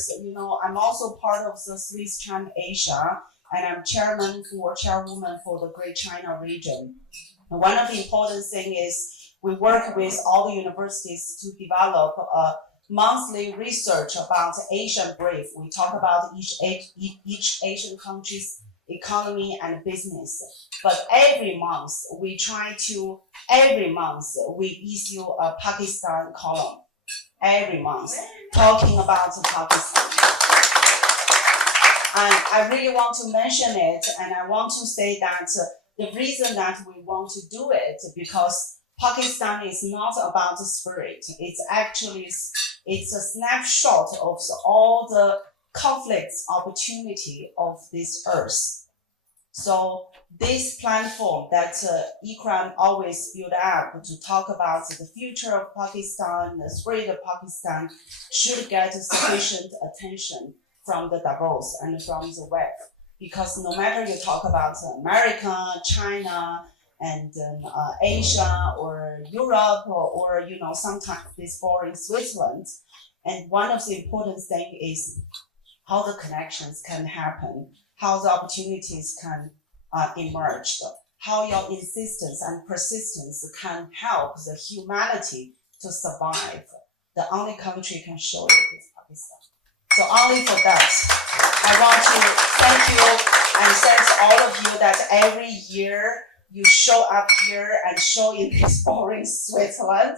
I'm also part of the Swiss Cham Asia, and I'm chairwoman for the Great China region. And one of the important things is we work with all the universities to develop a monthly research about Asian brief. We talk about each Asian country's economy and business. But every month we issue a Pakistan column. Every month, talking about Pakistan. And I really want to mention it, and I want to say that the reason that we want to do it because Pakistan is not about the spirit. It's a snapshot of all the conflicts, opportunity of this earth. So this platform that ICRAM always build up to talk about the future of Pakistan, the spirit of Pakistan, should get sufficient attention from the Davos and from the web. Because no matter you talk about America, China, and Asia or Europe or sometimes this foreign Switzerland. And one of the important things is how the connections can happen, how the opportunities can emerge, how your insistence and persistence can help the humanity to survive. The only country can show it is Pakistan. So only for that, I want to thank you and thank all of you that every year you show up here and show in this boring Switzerland,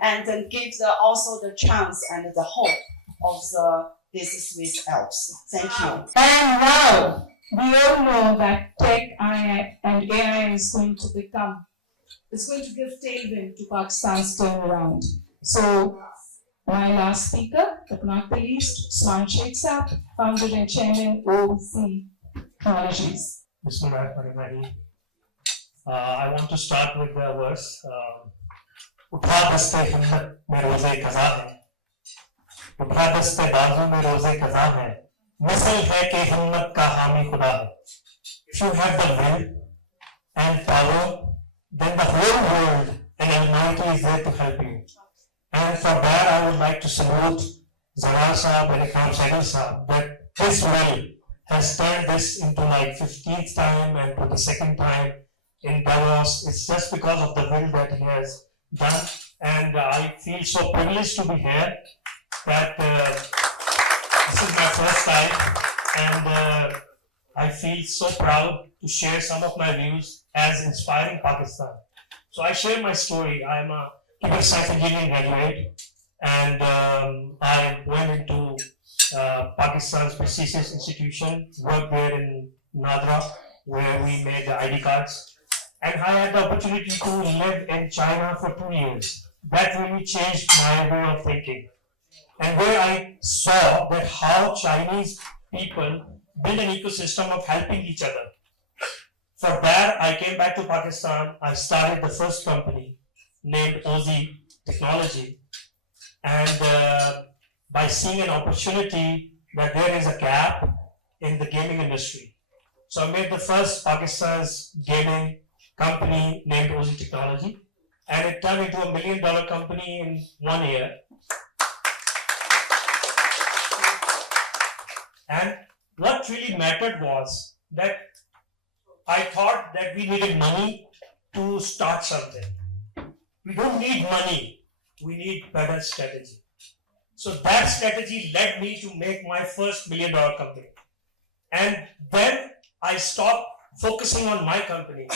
and then give also the chance and the hope of this Swiss Alps. Thank you. And now we all know that tech and AI is going to give tailwind to Pakistan's turnaround. So My last speaker, but not the least, Usman Sheikh Saab, founder and chairman, OC Technologies. Bismillahirrahmanirrahim. I want to start with the verse. उठा दस्ते हिम्मत में रोजे कज़ा है, उठा दस्ते बाजू में रोजे कज़ा है, मिसल है कि हिम्मत का हामी खुदा है. If you have the will and power, then the whole world and Almighty is there to help you. And for that, I would like to salute Zarrar Saab and Sehgal Saab that his will has turned this into like 15th time and 22nd time in Davos. It's just because of the will that he has done, and I feel so privileged to be here that this is my first time, and I feel so proud to share some of my views as inspiring Pakistan. So I share my story. I'm a computer science engineering graduate, and I went into Pakistan's prestigious institution, worked there in Nadra, where we made the ID cards. And I had the opportunity to live in China for 2 years. That really changed my way of thinking. And where I saw that how Chinese people build an ecosystem of helping each other. For that, I came back to Pakistan. I started the first company named OZ Technology. And by seeing an opportunity that there is a gap in the gaming industry. So I made the first Pakistan's gaming company named OZ Technology, and it turned into $1 million company in 1 year. And what really mattered was that I thought that we needed money to start something. We don't need money, we need better strategy. So that strategy led me to make my first $1 million company. And then I stopped focusing on my company.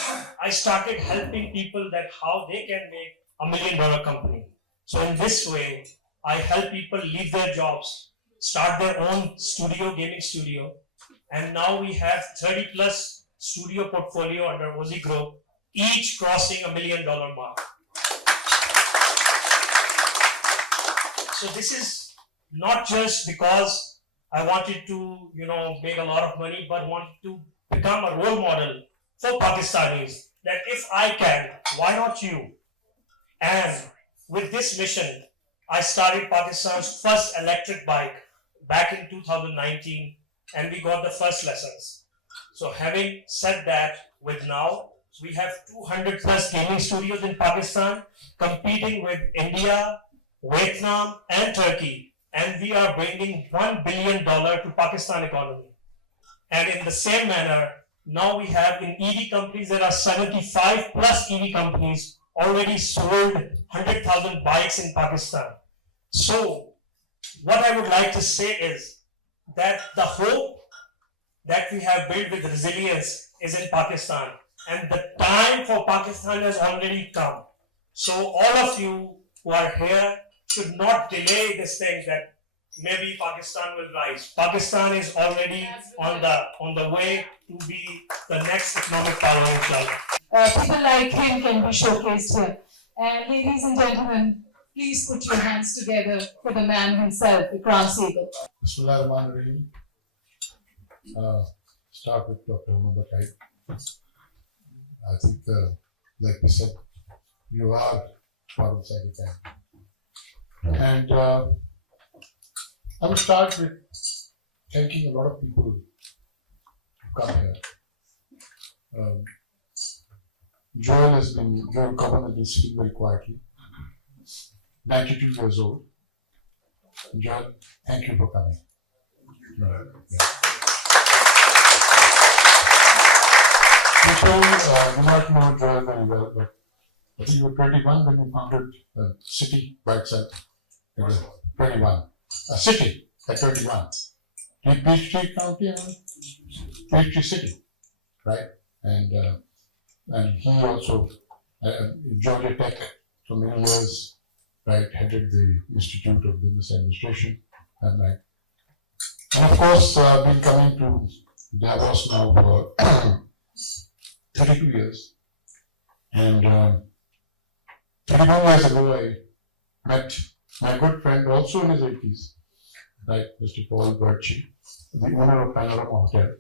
I started helping people that how they can make $1 million company. So in this way, I help people leave their jobs, start their own studio, gaming studio, and now we have 30 plus studio portfolio under OZ Group, each crossing $1 million mark. So this is not just because I wanted to, make a lot of money, but wanted to become a role model for Pakistanis, that if I can, why not you? And with this mission, I started Pakistan's first electric bike back in 2019, and we got the first lessons. So having said that, with now, we have 200 plus gaming studios in Pakistan, competing with India, Vietnam, and Turkey, and we are bringing $1 billion to Pakistan economy. And in the same manner, now we have in EV companies, there are 75 plus EV companies already sold 100,000 bikes in Pakistan. So what I would like to say is that the hope that we have built with resilience is in Pakistan, and the time for Pakistan has already come. So all of you who are here should not delay this thing that maybe Pakistan will rise. Pakistan is already on the way to be the next economic power in Cham. People like him can be showcased here. And ladies and gentlemen, please put your hands together for the man himself, Ikram Sehgal. Bismillahirrahmanirrahim. Start with Dr. Huma Baqai. I think, like we said, you are part of Statecraft. And I will start with thanking a lot of people who come here. Joel Kugelman has been sitting very quietly, 92 years old. Joel, thank you for coming. You might know Joel very well, but I think you were 21 when you founded a city by itself. 21. A city at 21. Peachtree County, Peachtree City, right? And he also Georgia Tech for many years, right? Headed the Institute of Business Administration, and of course, been coming to Davos now for 32 years. And 31 years ago, I met my good friend, also in his 80s, like Mr. Paul Birchie, the owner of Panorama Hotel.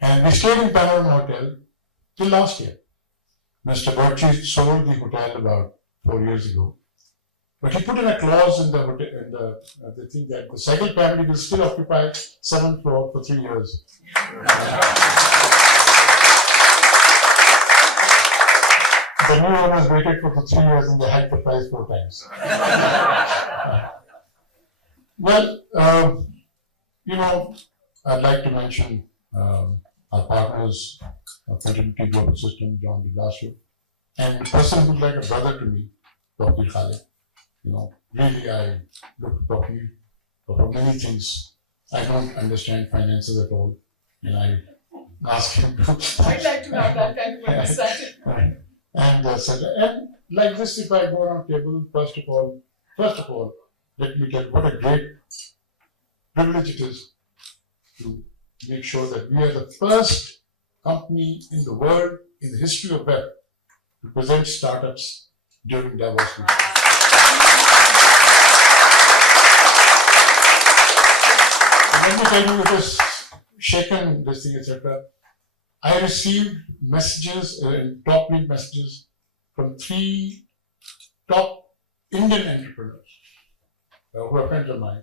And we stayed in Panorama Hotel till last year. Mr. Birchie sold the hotel about 4 years ago. But he put in a clause in the hotel, the thing that the Sehgal family will still occupy 7th floor for 3 years. The new owners waited for 3 years and they hiked the price 4 times. Well, I'd like to mention our partners, Fraternity Global System, John DeBlasio, and a person who's like a brother to me, Dr. Khaled. Really I look to Dr. for many things. I don't understand finances at all, and I ask him to. I'd like to have that kind of understanding. And like this, if I go around table, first of all, let me tell you what a great privilege it is to make sure that we are the first company in the world, in the history of web, to present startups during Davos. Let me tell you, it has shaken this thing, etc. I received messages, top-lead messages from 3 top Indian entrepreneurs who are friends of mine.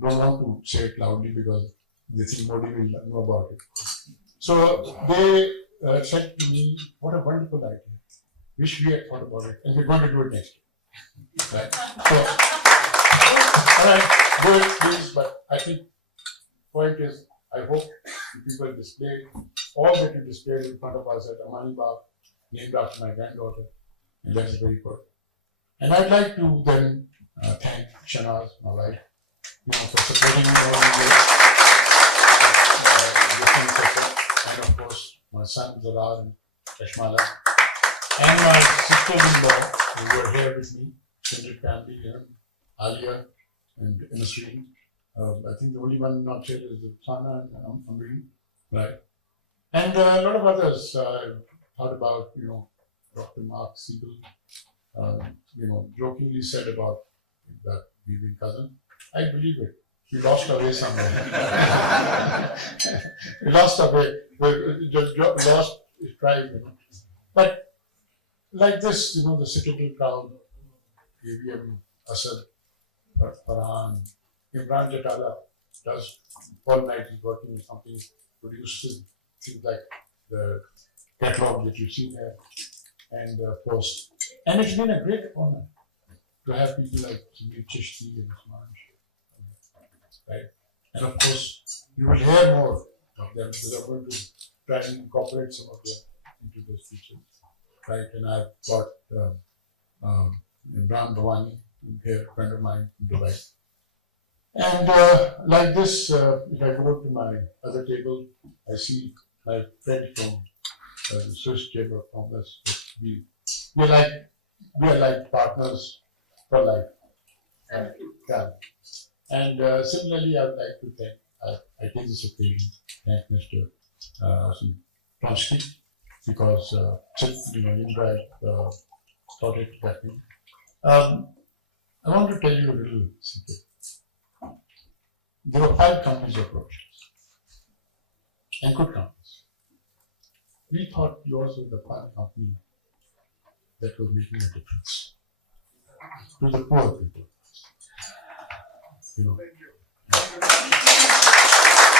Don't want to say it loudly because they think nobody will know about it. So they said to me, what a wonderful idea. Wish we had thought about it, and we're going to do it next year. Right? So, all right, do it please, but I think point is, I hope the people display all that you displayed in front of us at Amani Bagh, named after my granddaughter, and that's very good. And I'd like to then thank Shanaz, my wife, for supporting me over the years, and of course my son Zarrar and Kashmala, and my sisters-in-law who were here with me, extended family, Alia and Nasreen. I think the only one not here is Sana and Amreen, right? And a lot of others thought about, Dr. Mark Sehgal, jokingly said about that we being cousin. I believe it. We lost our way somewhere. We lost our way. We just lost his tribe, But like this, the Citadel crowd, AVM, Asad, Farhan, Imran Jatala does all night, he's working on something, produces things like the catalog that you see there, and of course, and it's been a great honor to have people like Samir Chishti and Usman, right? And of course, you will hear more of them because I'm going to try and incorporate some of them into those features, right? And I've got Imran Bhavani here, a friend of mine in Dubai. And like this, if I go to my other table, I see my friend from the Swiss Chamber of Commerce. We are like partners for life. Yeah. And similarly, I would like to thank, I take this occasion to thank Mr. Arsen Tomsky because inDrive thought it that way. I want to tell you a little secret. There were 5 companies approached us, and good companies. We thought yours was the 5 company that was making a difference to the poor people.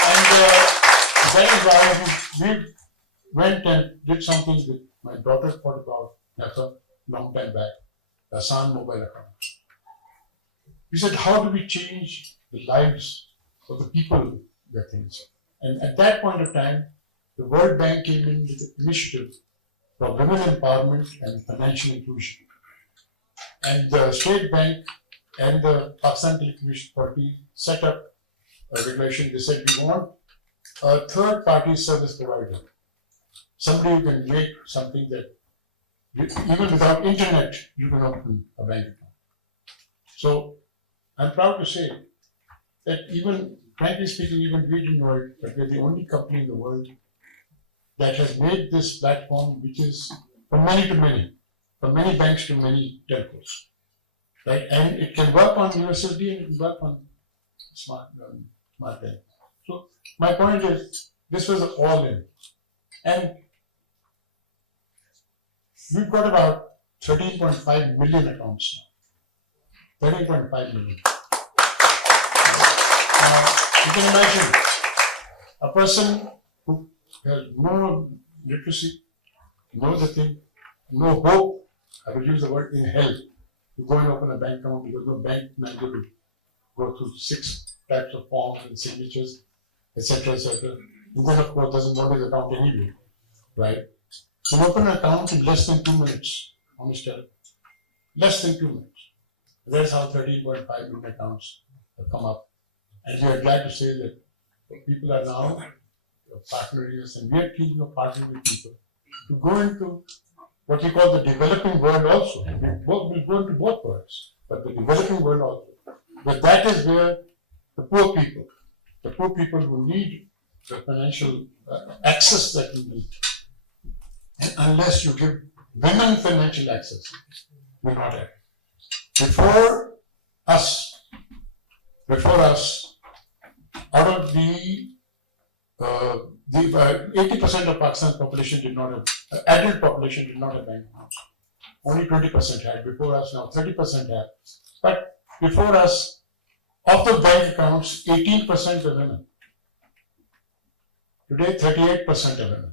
And that is why we went and did something that my daughter thought about a long time back, the Asan mobile account. We said, how do we change the lives of the people that things? And at that point of time, the World Bank came in with an initiative for women empowerment and financial inclusion. And the State Bank and the Pakistan Telecommunication Authority set up a regulation. They said, we want a third-party service provider, somebody who can make something that, even without internet, you can open a bank account. So I'm proud to say that even, frankly speaking, even we didn't know it, but we're the only company in the world that has made this platform, which is from many to many, from many banks to many telcos. right? And it can work on USSD and it can work on smart pen. So my point is, this was all in, and we've got about 13.5 million accounts now. 13.5 million. You can imagine a person who has no literacy, no the thing, no hope, I will use the word in hell, to go and open a bank account because no bank manager will go through 6 types of forms and signatures, etc., etc. And then, of course, doesn't want his account anyway, right? You open an account in less than 2 minutes, honestly. Less than 2 minutes. That's how 13.5 million accounts have come up. And we are glad to say that people are now partnering us, and we are thinking of partnering with people to go into what we call the developing world also. We'll go into both worlds, but the developing world also. But that is where the poor people who need the financial access that we need, and unless you give women financial access, we're not at it. Before us, out of the 80% of Pakistan's population did not have, adult population did not have bank accounts. Only 20% had. Before us, now 30% have. But before us, of the bank accounts, 18% are women. Today, 38% are women.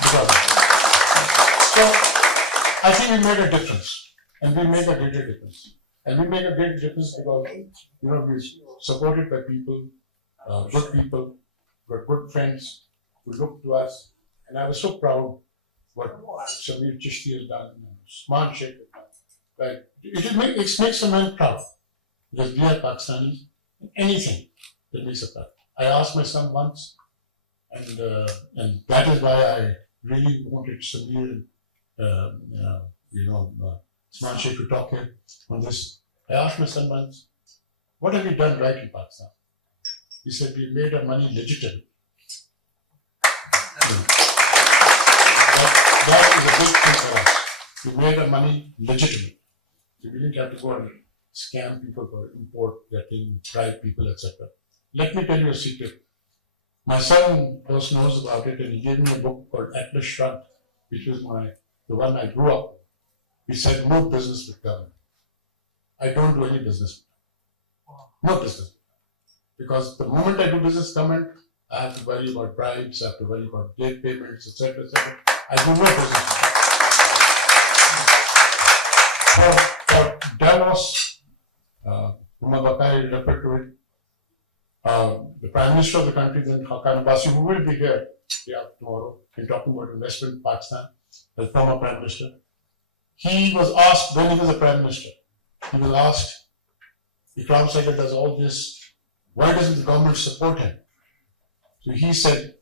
So, I think we made a difference, and we make a greater difference. And we make a great difference because, we're supported by people, good people, we're good friends who look to us. And I was so proud what Samir Chishti has done, Smart Sheikh has done. Right? It makes a man proud because we are Pakistanis. Anything that makes us proud. I asked my son once, and that is why I really wanted Samir and Smart Sheikh to talk here on this. I asked my son once, what have you done right in Pakistan? He said, we made our money legitimate. That is a big thing for us. We made our money legitimate. So we didn't have to go and scam people for import their thing, bribe people, etc. Let me tell you a secret. My son also knows about it, and he gave me a book called Atlas Shrugged, which was the one I grew up with. He said, no business with government. I don't do any business. No business. Because the moment I do business with government, I have to worry about bribes, I have to worry about late payments, etc., etc. I do no business. For Davos, Huma Baqai referred to it. The Prime Minister of the country, then Baqai, who will be here day after tomorrow, in talking about investment in Pakistan, the former Prime Minister. He was asked, when he was a Prime Minister, he was asked, Ikram Sehgal does all this, why doesn't the government support him? So he said,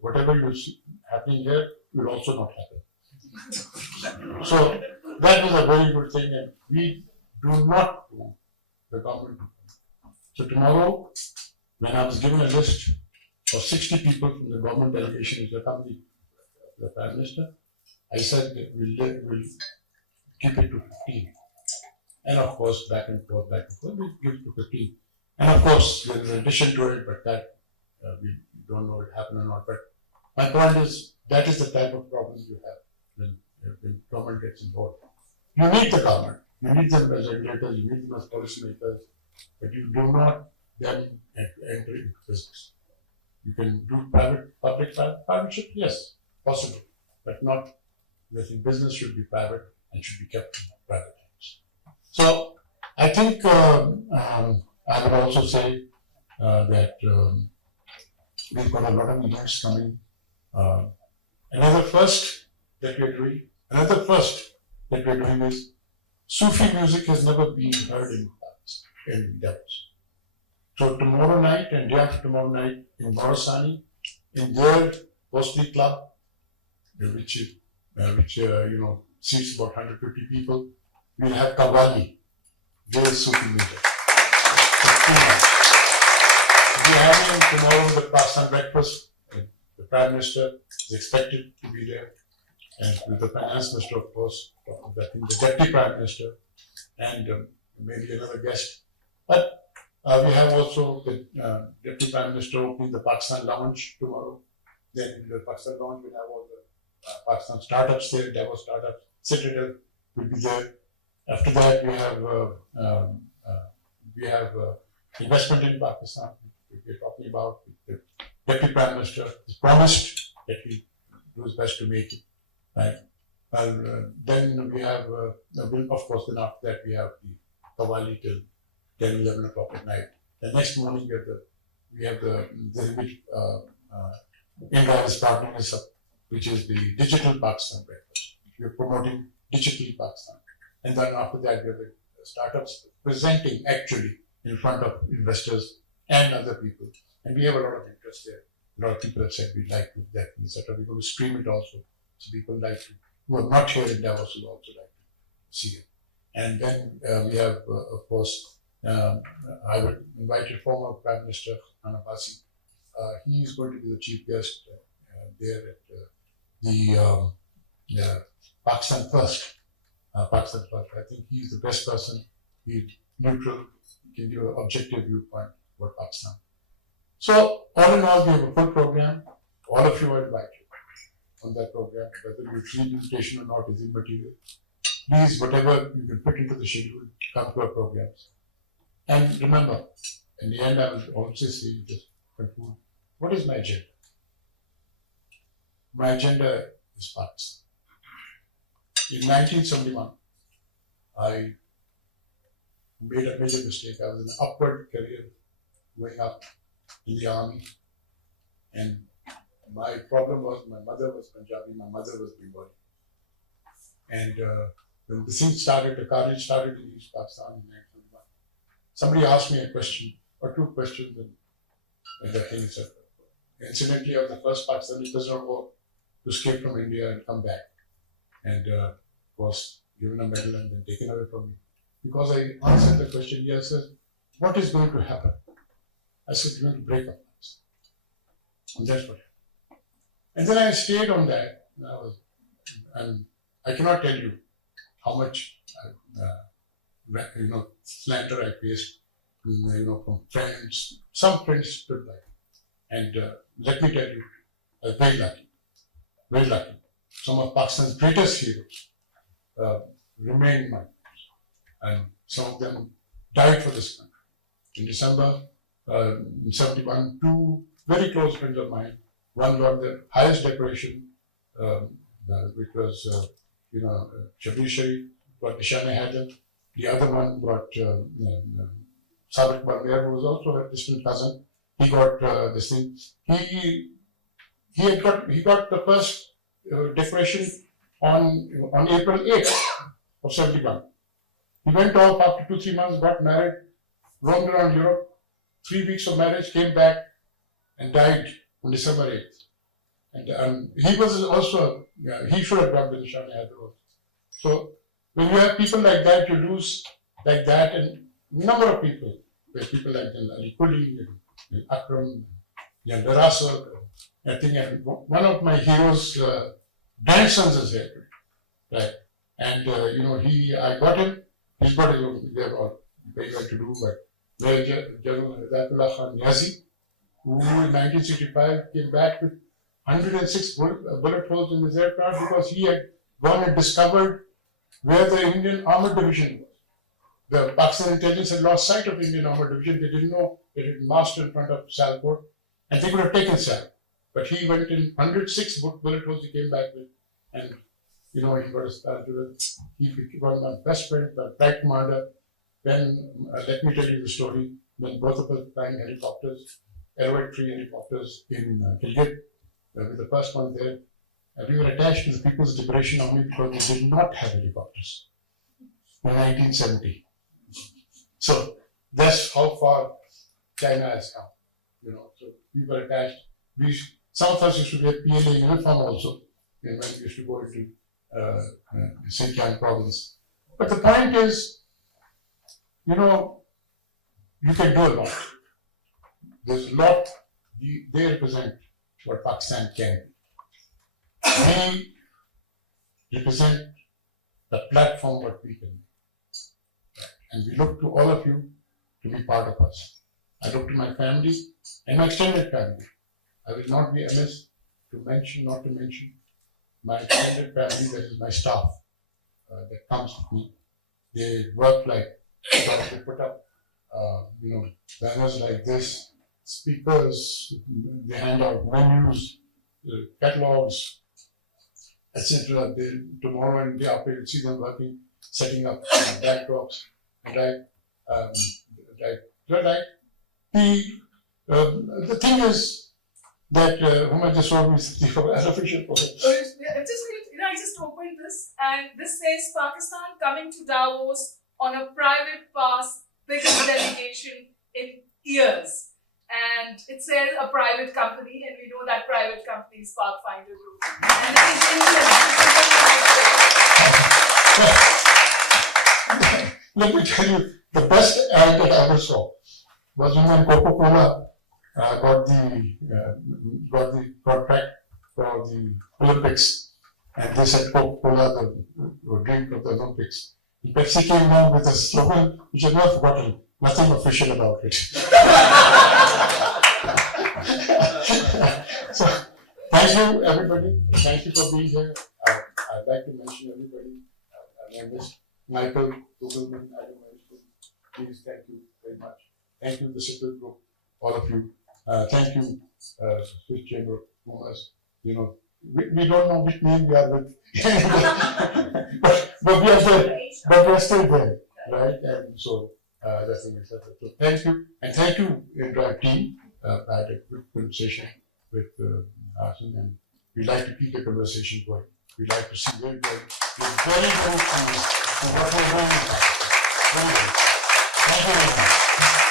whatever you see happening here will also not happen. So that was a very good thing, and we do not want the government. So tomorrow, when I was given a list of 60 people from the government delegation which accompanied the Prime Minister, I said that we'll keep it to 15. And of course, back and forth, we'll give it to 15. And of course, there's an addition to it, but that we don't know if it happened or not. But my point is, that is the type of problems you have when government gets involved. You need the government, you need them as regulators, you need them as policymakers, but you do not then enter into business. You can do public partnership, yes, possible, but not. I think business should be private and should be kept in private hands. So I think I would also say that we've got a lot of events coming. Another first that we're doing is Sufi music has never been heard in Davos. So tomorrow night and day after tomorrow night in Borasani, in their Bosni club, which seats about 150 people, we'll have Qawwali, their Sufi music. We're having tomorrow the Pakistan breakfast. The Prime Minister is expected to be there, and with the Finance Minister, of course, the Deputy Prime Minister, and maybe another guest. But we have also the Deputy Prime Minister opening the Pakistan Lounge tomorrow. Then the Pakistan Lounge will have all the Pakistan startups there, Davos startups, Citadel will be there. After that, we have investment in Pakistan. We're talking about the Deputy Prime Minister has promised that he do his best to make it. Right. Then we have, of course, then after that we have the Qawwali till 10, 11 o'clock at night. The next morning we have the inDrive is partnering us up, which is the digital Pakistan breakfast. We are promoting digital Pakistan. And then after that we have the startups presenting actually in front of investors and other people. And we have a lot of interest there. A lot of people have said we'd like to do that, etc. We're going to stream it also. So people like to, who are not here in Davos will also like to see it. And then we have, of course, I would invite your former Prime Minister, Anabasi. He is going to be the chief guest there at the Pakistan First. Pakistan First. I think he's the best person. He's neutral, he can give an objective viewpoint about Pakistan. So, all in all, we have a full program. All of you are invited on that program, whether you receive invitation or not is immaterial. Please, whatever you can fit into the schedule, come to our programs. And remember, in the end, I will also say, just conclude, what is my agenda? My agenda is Pakistan. In 1971, I made a major mistake. I was in an upward career going up in the army. And my problem was my mother was Punjabi, my mother was Bengali. And when the thing started, the carnage started in East Pakistan in 1971. Somebody asked me a question or two questions, and the thing said, incidentally, I was the first Pakistani prisoner of war to escape from India and come back. And was given a medal and then taken away from me. Because I answered the question, he said, what is going to happen? I said, you're going to break up. And that's what happened. And then I stayed on that. And I cannot tell you how much slander I faced, from friends. Some friends stood by. And let me tell you, I was very lucky, very lucky. Some of Pakistan's greatest heroes remain my friends, and some of them died for this country. In December, in 71, two very close friends of mine, one got the highest decoration, which was, Shabir Sharif, got Nishane-e-Haidar. The other one got Sadiq Barmer, who was also a distant cousin. He got this thing. He got the first decoration on April 8th of 71. He went off after 2-3 months, got married, roamed around Europe, 3 weeks of marriage, came back and died on December 8th. And he was also, he should have got the Nishane-e-Haidar. So when you have people like that, you lose like that, and number of people, people like Ali Kuli, and Akram, and Darasa, I think one of my heroes' grandsons is here, right? And I got him. He's got his own. They have got very well to do, but General Hidayatullah Khan Niazi, who in 1965 came back with 106 bullet holes in his aircraft because he had gone and discovered where the Indian Armored Division was. The Pakistan intelligence had lost sight of the Indian Armored Division. They didn't know that it had marched in front of Salport, and they could have taken Sal. But he went in 106 bullet holes he came back with, and he got his parachute. He became my best friend, my flight commander. Then let me tell you the story. When both of us flying helicopters, Aerovet 3 helicopters in Gilgit, with the first one there, we were attached to the People's Liberation Army because they did not have helicopters in 1970. So that's how far China has come. So we were attached. Some of us used to wear PLA uniform also when we used to go into Sehgal province. But the point is, you can do a lot. There's a lot they represent what Pakistan can be. We represent the platform what we can be. And we look to all of you to be part of us. I look to my family and my extended family. I will not be amiss to mention my extended family, that is my staff that comes with me. They work like, they put up, banners like this, speakers, they hand out menus, catalogs, etc. Tomorrow and the day after, you'll see them working, setting up backdrops, and the thing is that Huma just told me as official program. I just opened this, and this says Pakistan coming to Davos on a private pass, biggest delegation in years. And it says a private company, and we know that private company is Pathfinder Group. And it is Indian. Let me tell you, the best ad that I ever saw was when Coca-Cola got the contract for the Olympics, and they said Coca-Cola, the drink of the Olympics. And Pepsi came along with a slogan which I've never forgotten, nothing official about it. So, thank you everybody, thank you for being here. I'd like to mention everybody, my name is Michael Kugelman, please, thank you very much. Thank you, the Civil Group, all of you. Thank you, Swiss Chamber of Commerce. We don't know which name we are with, but we are there, but we are still there, right? And so that's an example. So thank you, and thank you, inDrive team. I had a good conversation with Arsen, and we like to keep the conversation going. We like to see where we're going. We're very pleased to what we're doing. Thank you very much.